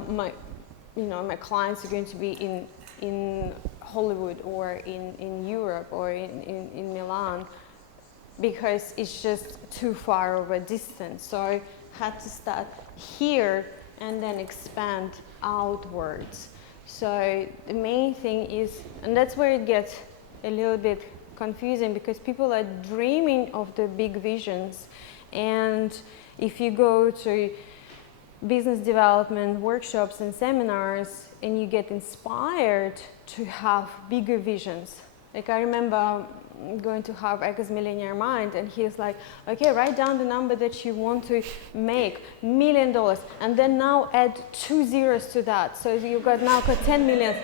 my clients are going to be in Hollywood or in Europe or in Milan, because it's just too far of a distance. So I had to start here and then expand outwards. So the main thing is, and that's where it gets a little bit confusing, because people are dreaming of the big visions, and if you go to business development workshops and seminars and you get inspired to have bigger visions. I remember going to have Echo's Millionaire Mind, and he's like, okay, write down the number that you want to make, $1 million, and then now add 2 zeros to that. So you've now got 10 million.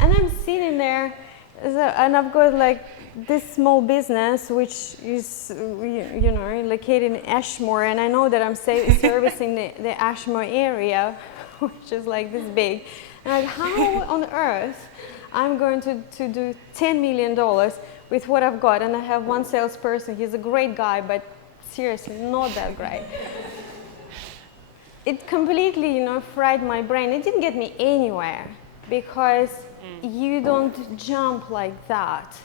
And I'm sitting there, and I've got this small business, which is, located in Ashmore, and I know that I'm servicing the Ashmore area, which is this big. And how on earth I'm going to do $10 million with what I've got? And I have one salesperson. He's a great guy, but seriously, not that great. It completely, fried my brain. It didn't get me anywhere, because you don't jump like that.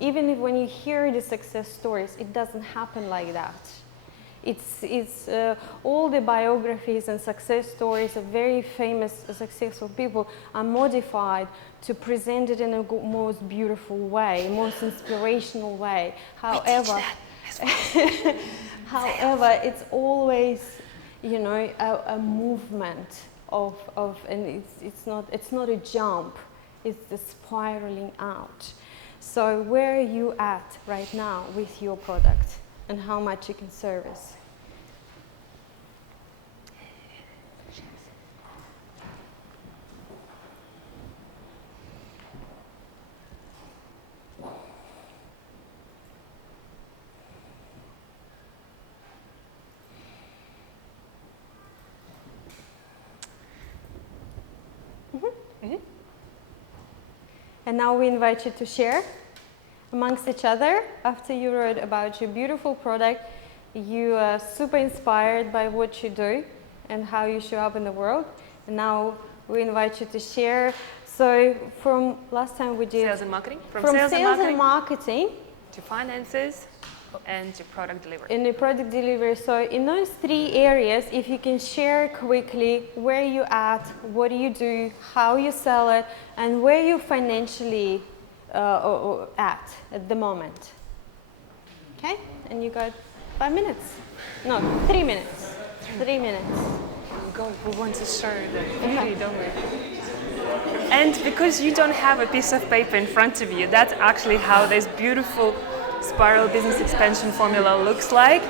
Even if when you hear the success stories, it doesn't happen like that. It's all the biographies and success stories of very famous successful people are modified to present it in a most beautiful way, most inspirational way. However, however, it's always, you know, a movement of and it's not a jump, it's the spiraling out. So where are you at right now with your product and how much you can service? And now we invite you to share amongst each other. After you wrote about your beautiful product, you are super inspired by what you do and how you show up in the world. And now we invite you to share. So from last time we did Sales and marketing. From sales and marketing to finances and to product delivery. in the product delivery. So in those three areas, if you can share quickly where you at, what do you do, how you sell it, and where you financially at the moment. Okay, and you got 5 minutes. No, 3 minutes. 3 minutes. God, we want to show the beauty, don't we? And because you don't have a piece of paper in front of you, that's actually how this beautiful spiral business expansion formula looks like.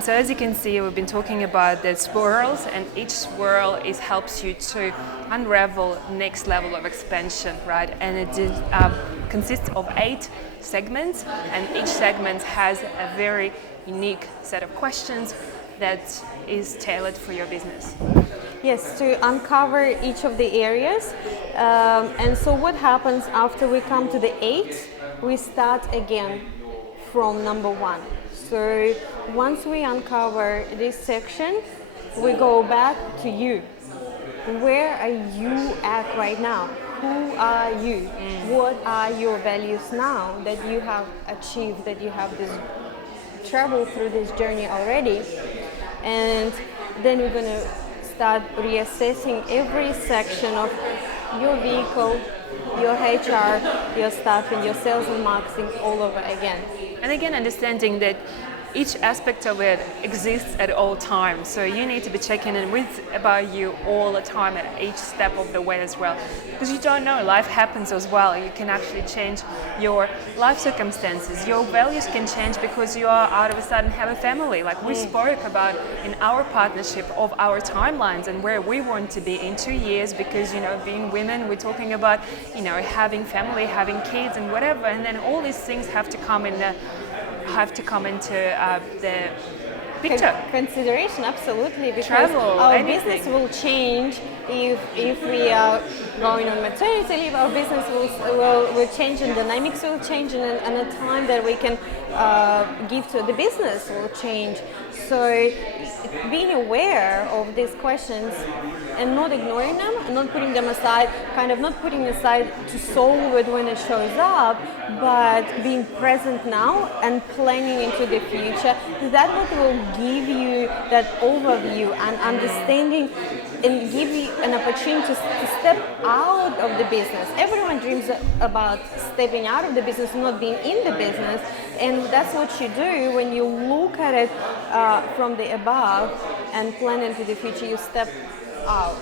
So as you can see, we've been talking about the swirls, and each swirl helps you to unravel next level of expansion, right? And it consists of 8 segments, and each segment has a very unique set of questions that is tailored for your business. Yes, to uncover each of the areas. And so what happens after we come to the 8, we start again from number 1. So once we uncover this section, we go back to you. Where are you at right now? Who are you? What are your values now that you have achieved, that you have this traveled through this journey already? And then we're going to start reassessing every section of your vehicle, your HR, your staff, and your sales and marketing all over again. And again, understanding that each aspect of it exists at all times. So you need to be checking in with about you all the time at each step of the way as well. Because you don't know, life happens as well. You can actually change your life circumstances. Your values can change because you are out of a sudden have a family. Like we spoke about in our partnership of our timelines and where we want to be in 2 years, because, you know, being women, we're talking about, you know, having family, having kids and whatever. And then all these things have to come into the picture. Consideration, absolutely, because Travel, our anything. business will change if we are going on maternity leave. Our business will change, and dynamics will change, and the time that we can give to the business will change. So being aware of these questions and not ignoring them and not putting them aside, kind of not putting aside to solve it when it shows up, but being present now and planning into the future, that what will give you that overview and understanding and give you an opportunity to step out of the business. Everyone dreams about stepping out of the business, not being in the business, and that's what you do when you look at it from the above and plan into the future. You step out.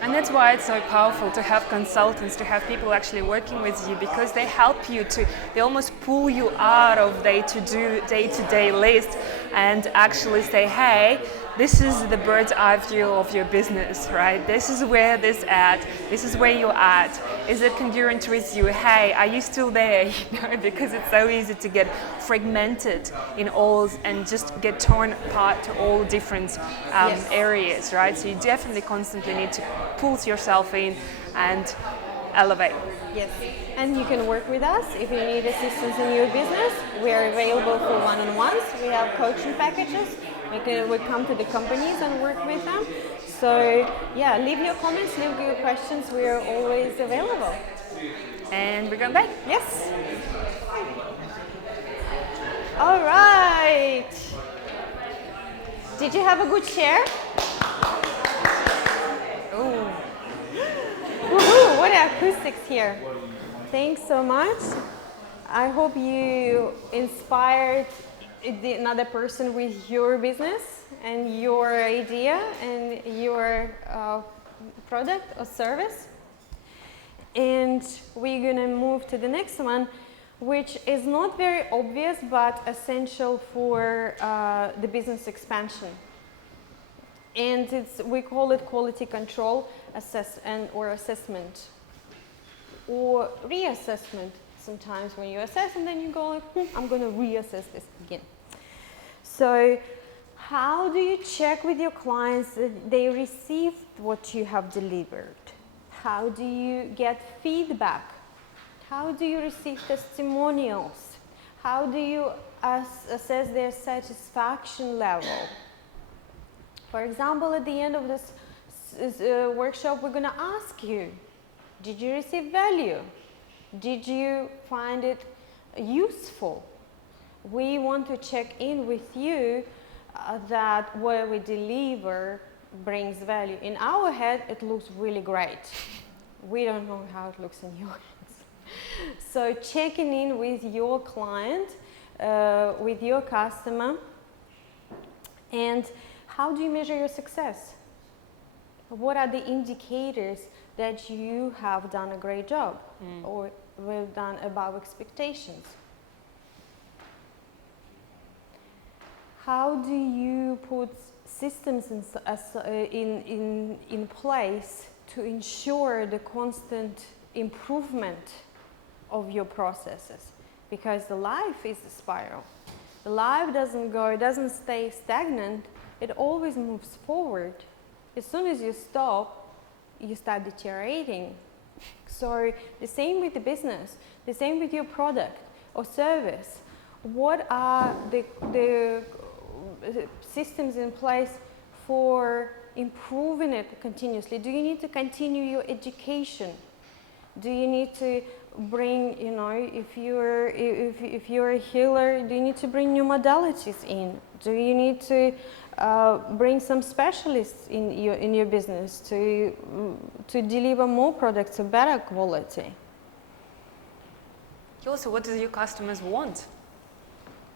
And that's why it's so powerful to have consultants, to have people actually working with you, because they help you they almost pull you out of day-to-day list and actually say, hey, this is the bird's eye view of your business, right? This is where this at. This is where you're at. Is it congruent with you? Hey, are you still there? You know, because it's so easy to get fragmented in all and just get torn apart to all different Yes. areas, right? So you definitely constantly need to pull yourself in and elevate. Yes, and you can work with us if you need assistance in your business. We are available for one-on-ones. We have coaching packages. We come to the companies and work with them. So yeah, leave your comments, leave your questions. We are always available. And we're going back. Yes. All right. Did you have a good share? Ooh. Woohoo! What acoustics here. Thanks so much. I hope you inspired another person with your business and your idea and your product or service. And we're gonna move to the next one, which is not very obvious but essential for the business expansion. And we call it quality control or assessment or reassessment. Sometimes when you assess and then you go like, I'm going to reassess this again. So how do you check with your clients that they received what you have delivered? How do you get feedback? How do you receive testimonials? How do you assess their satisfaction level? For example, at the end of this workshop, we're going to ask you, did you receive value? Did you find it useful? We want to check in with you that what we deliver brings value. In our head, it looks really great. We don't know how it looks in your heads. So checking in with your client, with your customer, and how do you measure your success? What are the indicators that you have done a great job or we've done above expectations? How do you put systems in place to ensure the constant improvement of your processes? Because the life is a spiral. The life doesn't stay stagnant, it always moves forward. As soon as you stop, you start deteriorating. So the same with the business, the same with your product or service. What are the systems in place for improving it continuously? Do you need to continue your education? Do you need to bring, if you're a healer, do you need to bring new modalities in? Do you need to bring some specialists in your business to deliver more products of better quality? Also, what do your customers want?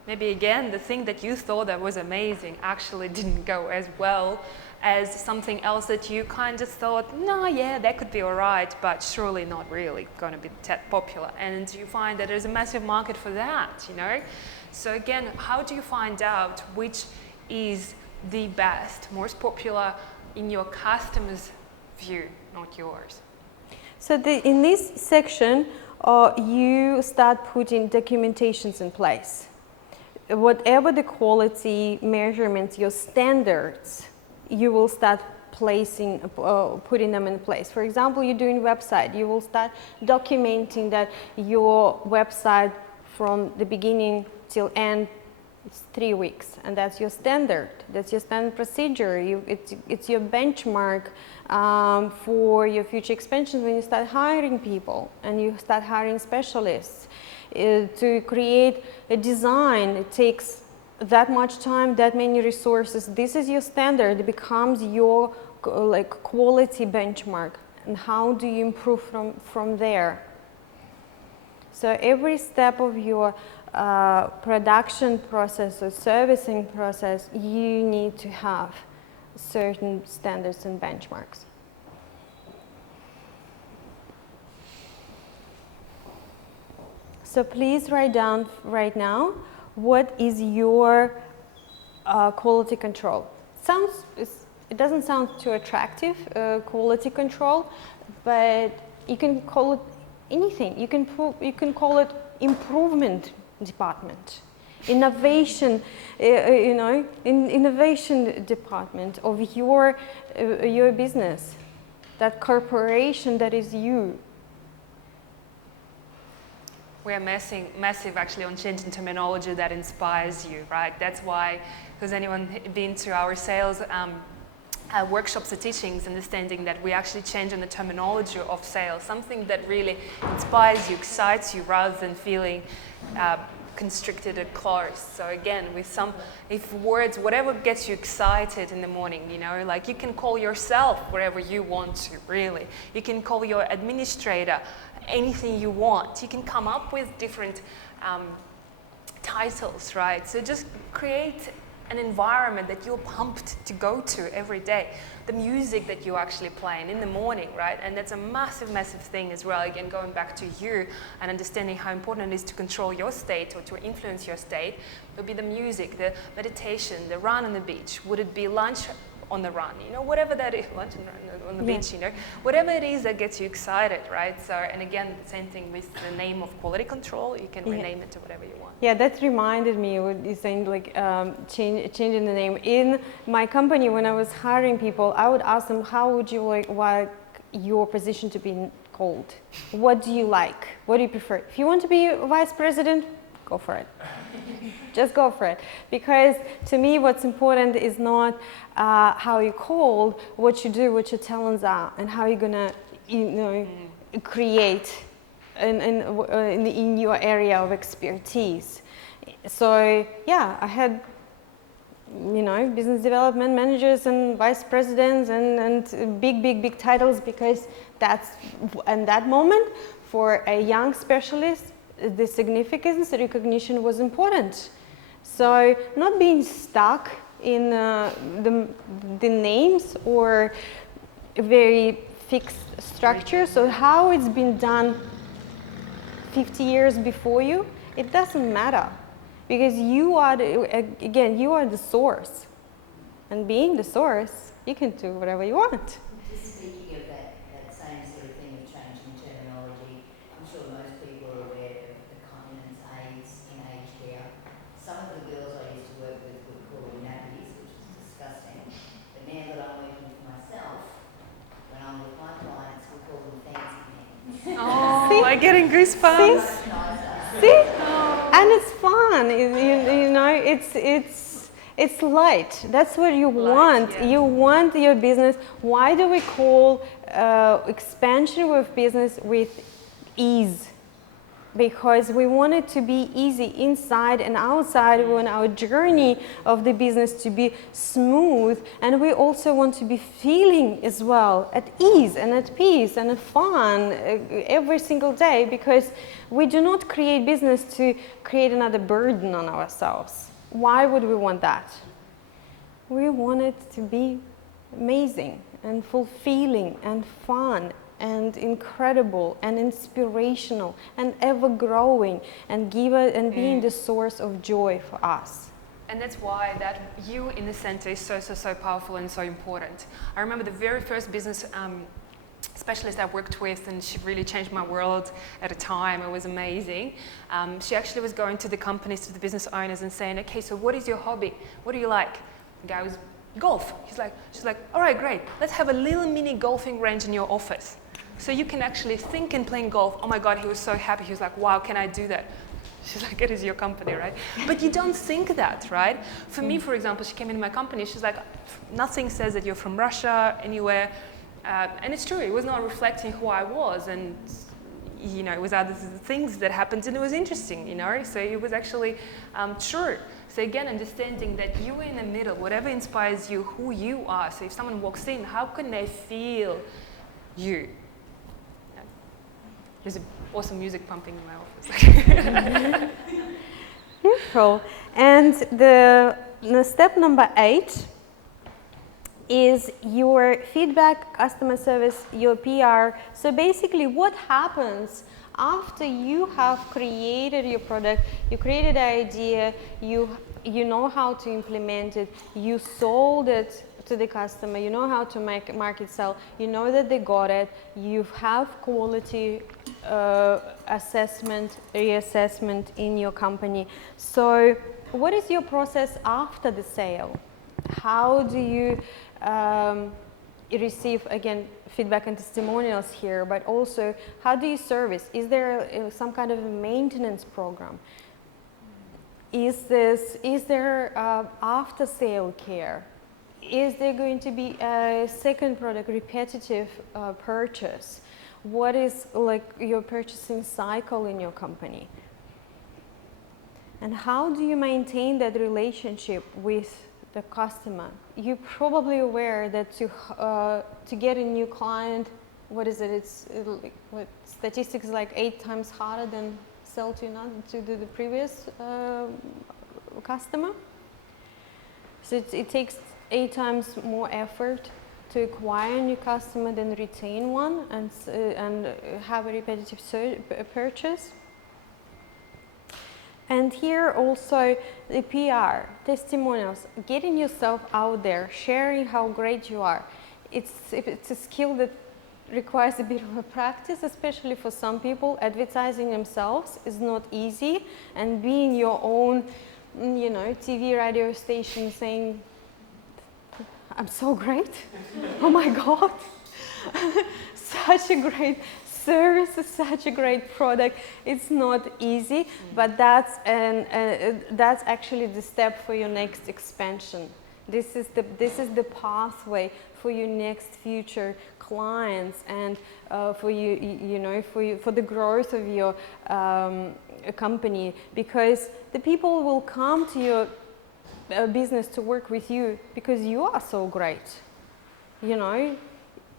Maybe again, the thing that you thought that was amazing actually didn't go as well as something else that you kind of thought, no, yeah, that could be all right, but surely not really going to be that popular. And you find that there's a massive market for that, So again, how do you find out which is the best, most popular in your customer's view, not yours? So in this section, you start putting documentations in place. Whatever the quality measurements, your standards, you will start putting them in place. For example, you're doing website, you will start documenting that your website from the beginning till end, it's 3 weeks, and that's your standard. That's your standard procedure. It's your benchmark for your future expansions when you start hiring people and you start hiring specialists. To create a design, it takes that much time, that many resources. This is your standard. It becomes your quality benchmark. And how do you improve from there? So every step of your production process or servicing process, you need to have certain standards and benchmarks. So please write down right now, what is your quality control? It doesn't sound too attractive, quality control, but you can call it anything. You can call it improvement department, innovation, innovation department of your business, that corporation that is you. We are massive actually on changing terminology that inspires you, right? That's why, has anyone been to our sales workshops or teachings, understanding that we actually change on the terminology of sales, something that really inspires you, excites you, rather than feeling constricted or closed. So again, with some, if words, whatever gets you excited in the morning, you know, like you can call yourself whatever you want to, really. You can call your administrator anything you want. You can come up with different titles, right? So just create an environment that you're pumped to go to every day. The music that you actually play in the morning, right? And that's a massive, massive thing as well. Again, going back to you and understanding how important it is to control your state or to influence your state, would be the music, the meditation, the run on the beach. Would it be lunch on the run, you know, whatever that is, lunch on the beach, you know, whatever it is that gets you excited, right? So, and again, the same thing with the name of quality control, you can rename it to whatever you want. Yeah, that reminded me what you're saying, like changing the name. In my company, when I was hiring people, I would ask them, how would you like your position to be called? What do you like? What do you prefer? If you want to be vice president, go for it. Just go for it. Because to me, what's important is not how you're called, what you do, what your talents are, and how you're gonna, you know, create in your area of expertise. So yeah, I had, you know, business development managers and vice presidents and big titles, because that's, in that moment, for a young specialist, the significance, the recognition was important. So not being stuck in the names or very fixed structure. So how it's been done 50 years before you, it doesn't matter, because you are again, you are the source, and being the source, you can do whatever you want. Just speaking of that same sort of thing of changing terminology, I'm sure most people are aware of the continence aids in aged care. Some of the girls I used to work with would call them nappies, which is disgusting. But now that I'm working for myself, when I'm with my clients, we call them fancy men. Oh, like getting goosebumps. See? And it's fun, you know, it's light. That's what you want. Yeah. You want your business. Why do we call expansion of business with ease? Because we want it to be easy inside and outside. We want our journey of the business to be smooth, and we also want to be feeling as well at ease and at peace and at fun every single day, because we do not create business to create another burden on ourselves. Why would we want that? We want it to be amazing and fulfilling and fun and incredible and inspirational and ever growing, and being the source of joy for us. And that's why that you in the center is so powerful and so important. I remember the very first business specialist I worked with, and she really changed my world at a time. It was amazing. She actually was going to the companies, to the business owners, and saying, okay, so what is your hobby? What do you like? The guy was golf. She's like, all right, great. Let's have a little mini golfing range in your office. So you can actually think in playing golf. Oh my God, he was so happy. He was like, wow, can I do that? She's like, it is your company, right? But you don't think that, right? For me, for example, she came into my company. She's like, nothing says that you're from Russia, anywhere. And it's true, it was not reflecting who I was. And, you know, it was other things that happened, and it was interesting, you know? So it was actually true. So again, understanding that you are in the middle, whatever inspires you, who you are. So if someone walks in, how can they feel you? There's awesome music pumping in my office. Beautiful. And the step number 8 is your feedback, customer service, your PR. So basically what happens after you have created your product, you created an idea, you know how to implement it, you sold it to the customer, you know how to market sell, you know that they got it, you have quality assessment, reassessment in your company. So what is your process after the sale? How do you receive, again, feedback and testimonials here, but also how do you service? Is there some kind of a maintenance program? Is there after sale care? Is there going to be a second product, repetitive purchase? What is like your purchasing cycle in your company? And how do you maintain that relationship with the customer? You're probably aware that to get a new client, what is it? It's what statistics like 8 times harder than sell to the previous customer. So it takes 8 times more effort to acquire a new customer than retain one and have a repetitive purchase. And here also the PR, testimonials, getting yourself out there, sharing how great you are. It's a skill that requires a bit of a practice, especially for some people. Advertising themselves is not easy, and being your own, TV, radio station saying, I'm so great, oh my God, such a great service is such a great product. It's not easy, but that's actually the step for your next expansion. This is the pathway for your next future clients and for the growth of your company, because the people will come to your business to work with you because you are so great.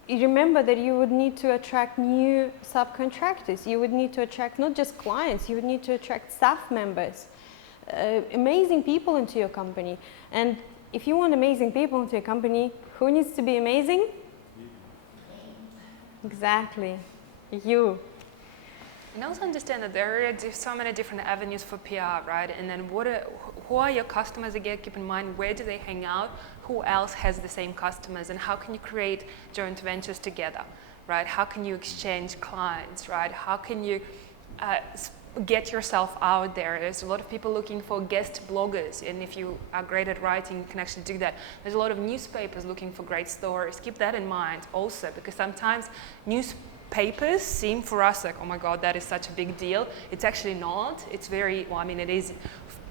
You remember that you would need to attract new subcontractors. You would need to attract not just clients, you would need to attract staff members, amazing people into your company. And if you want amazing people into your company, who needs to be amazing? Exactly, you. And also understand that there are so many different avenues for PR, right? And then who are your customers again? Keep in mind, where do they hang out? Who else has the same customers? And how can you create joint ventures together, right? How can you exchange clients, right? How can you get yourself out there? There's a lot of people looking for guest bloggers, and if you are great at writing, you can actually do that. There's a lot of newspapers looking for great stories. Keep that in mind also, because sometimes newspapers seem for us like, oh my God, that is such a big deal. It's actually not. It's very, well, I mean, it is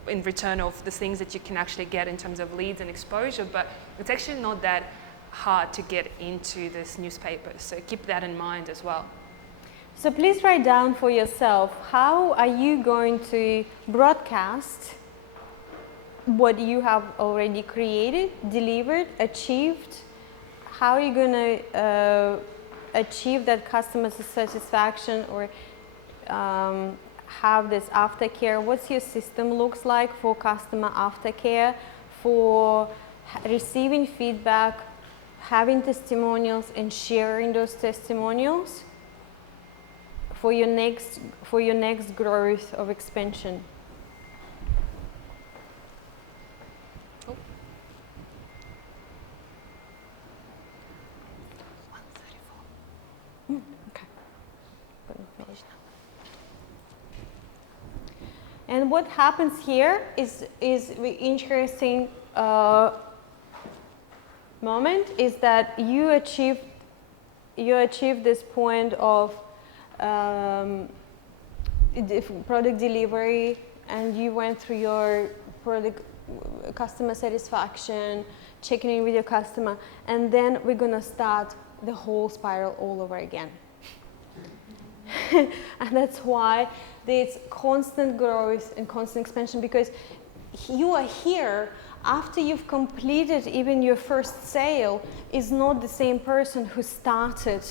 in return of the things that you can actually get in terms of leads and exposure, but it's actually not that hard to get into this newspaper. So keep that in mind as well. So please write down for yourself, how are you going to broadcast what you have already created, delivered, achieved? How are you going to achieve that customer satisfaction or have this aftercare? What's your system looks like for customer aftercare, for receiving feedback, having testimonials and sharing those testimonials for your next growth of expansion? Oh. 134. Okay. And what happens here is the interesting moment is that you achieve this point of product delivery, and you went through your product customer satisfaction, checking in with your customer, and then we're gonna start the whole spiral all over again. And that's why there's constant growth and constant expansion, because you are here after you've completed even your first sale is not the same person who started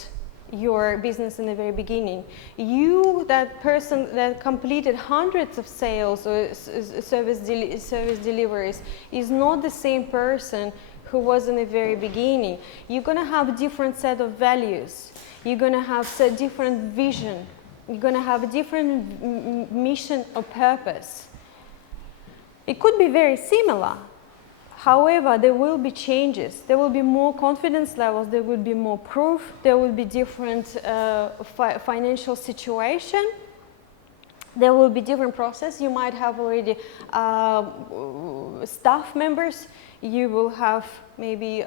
your business in the very beginning. You, that person that completed hundreds of sales or service deliveries, is not the same person who was in the very beginning. You're going to have a different set of values. You're going to have a different vision. You're going to have a different mission or purpose. It could be very similar. However, there will be changes. There will be more confidence levels. There will be more proof. There will be different financial situation. There will be different process. You might have already staff members. You will have maybe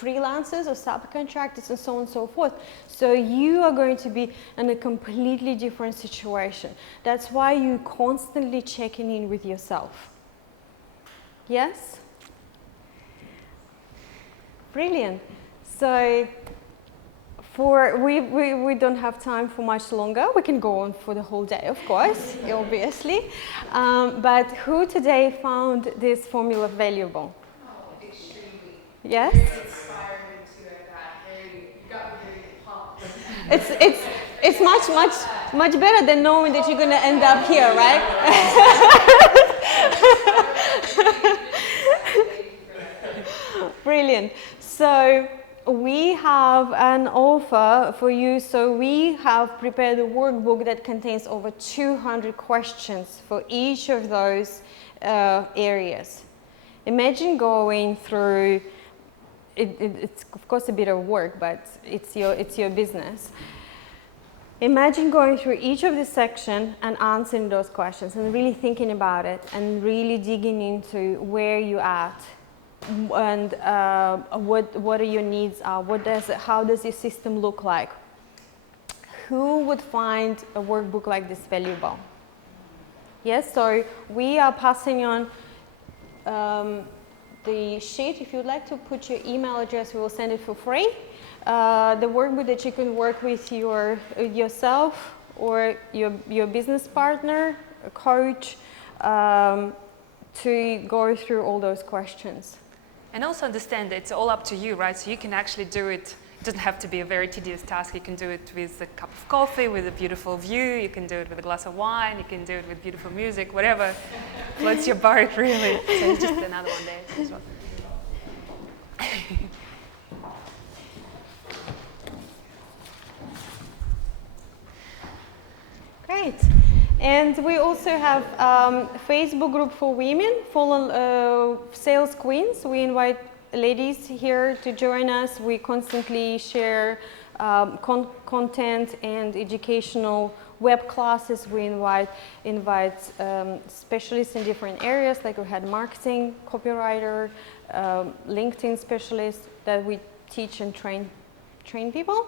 freelancers or subcontractors and so on and so forth. So you are going to be in a completely different situation. That's why you're constantly checking in with yourself. Yes? Brilliant. So We don't have time for much longer. We can go on for the whole day, of course, obviously. But who today found this formula valuable? Extremely. Yes? Inspired me to it. You got me very pumped. It's much better than knowing that you're going to end up here, right? Brilliant. So we have an offer for you. So we have prepared a workbook that contains over 200 questions for each of those areas. Imagine going through, it's of course a bit of work, but it's your business. Imagine going through each of this section and answering those questions and really thinking about it and really digging into where you're at and what are your needs are, how does your system look like. Who would find a workbook like this valuable? Yes, so we are passing on the sheet. If you'd like to put your email address, we will send it for free. The workbook that you can work with yourself or your business partner, a coach, to go through all those questions. And also understand that it's all up to you, right? So you can actually do it. It doesn't have to be a very tedious task. You can do it with a cup of coffee, with a beautiful view. You can do it with a glass of wine. You can do it with beautiful music, whatever floats your boat, really. So it's just another one there as well. Great. And we also have a Facebook group for women, follow Sales Queens. We invite ladies here to join us. We constantly share content and educational web classes. We invite specialists in different areas, like we had marketing, copywriter, LinkedIn specialists that we teach and train people.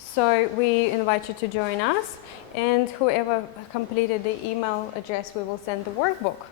So we invite you to join us, and whoever completed the email address, we will send the workbook.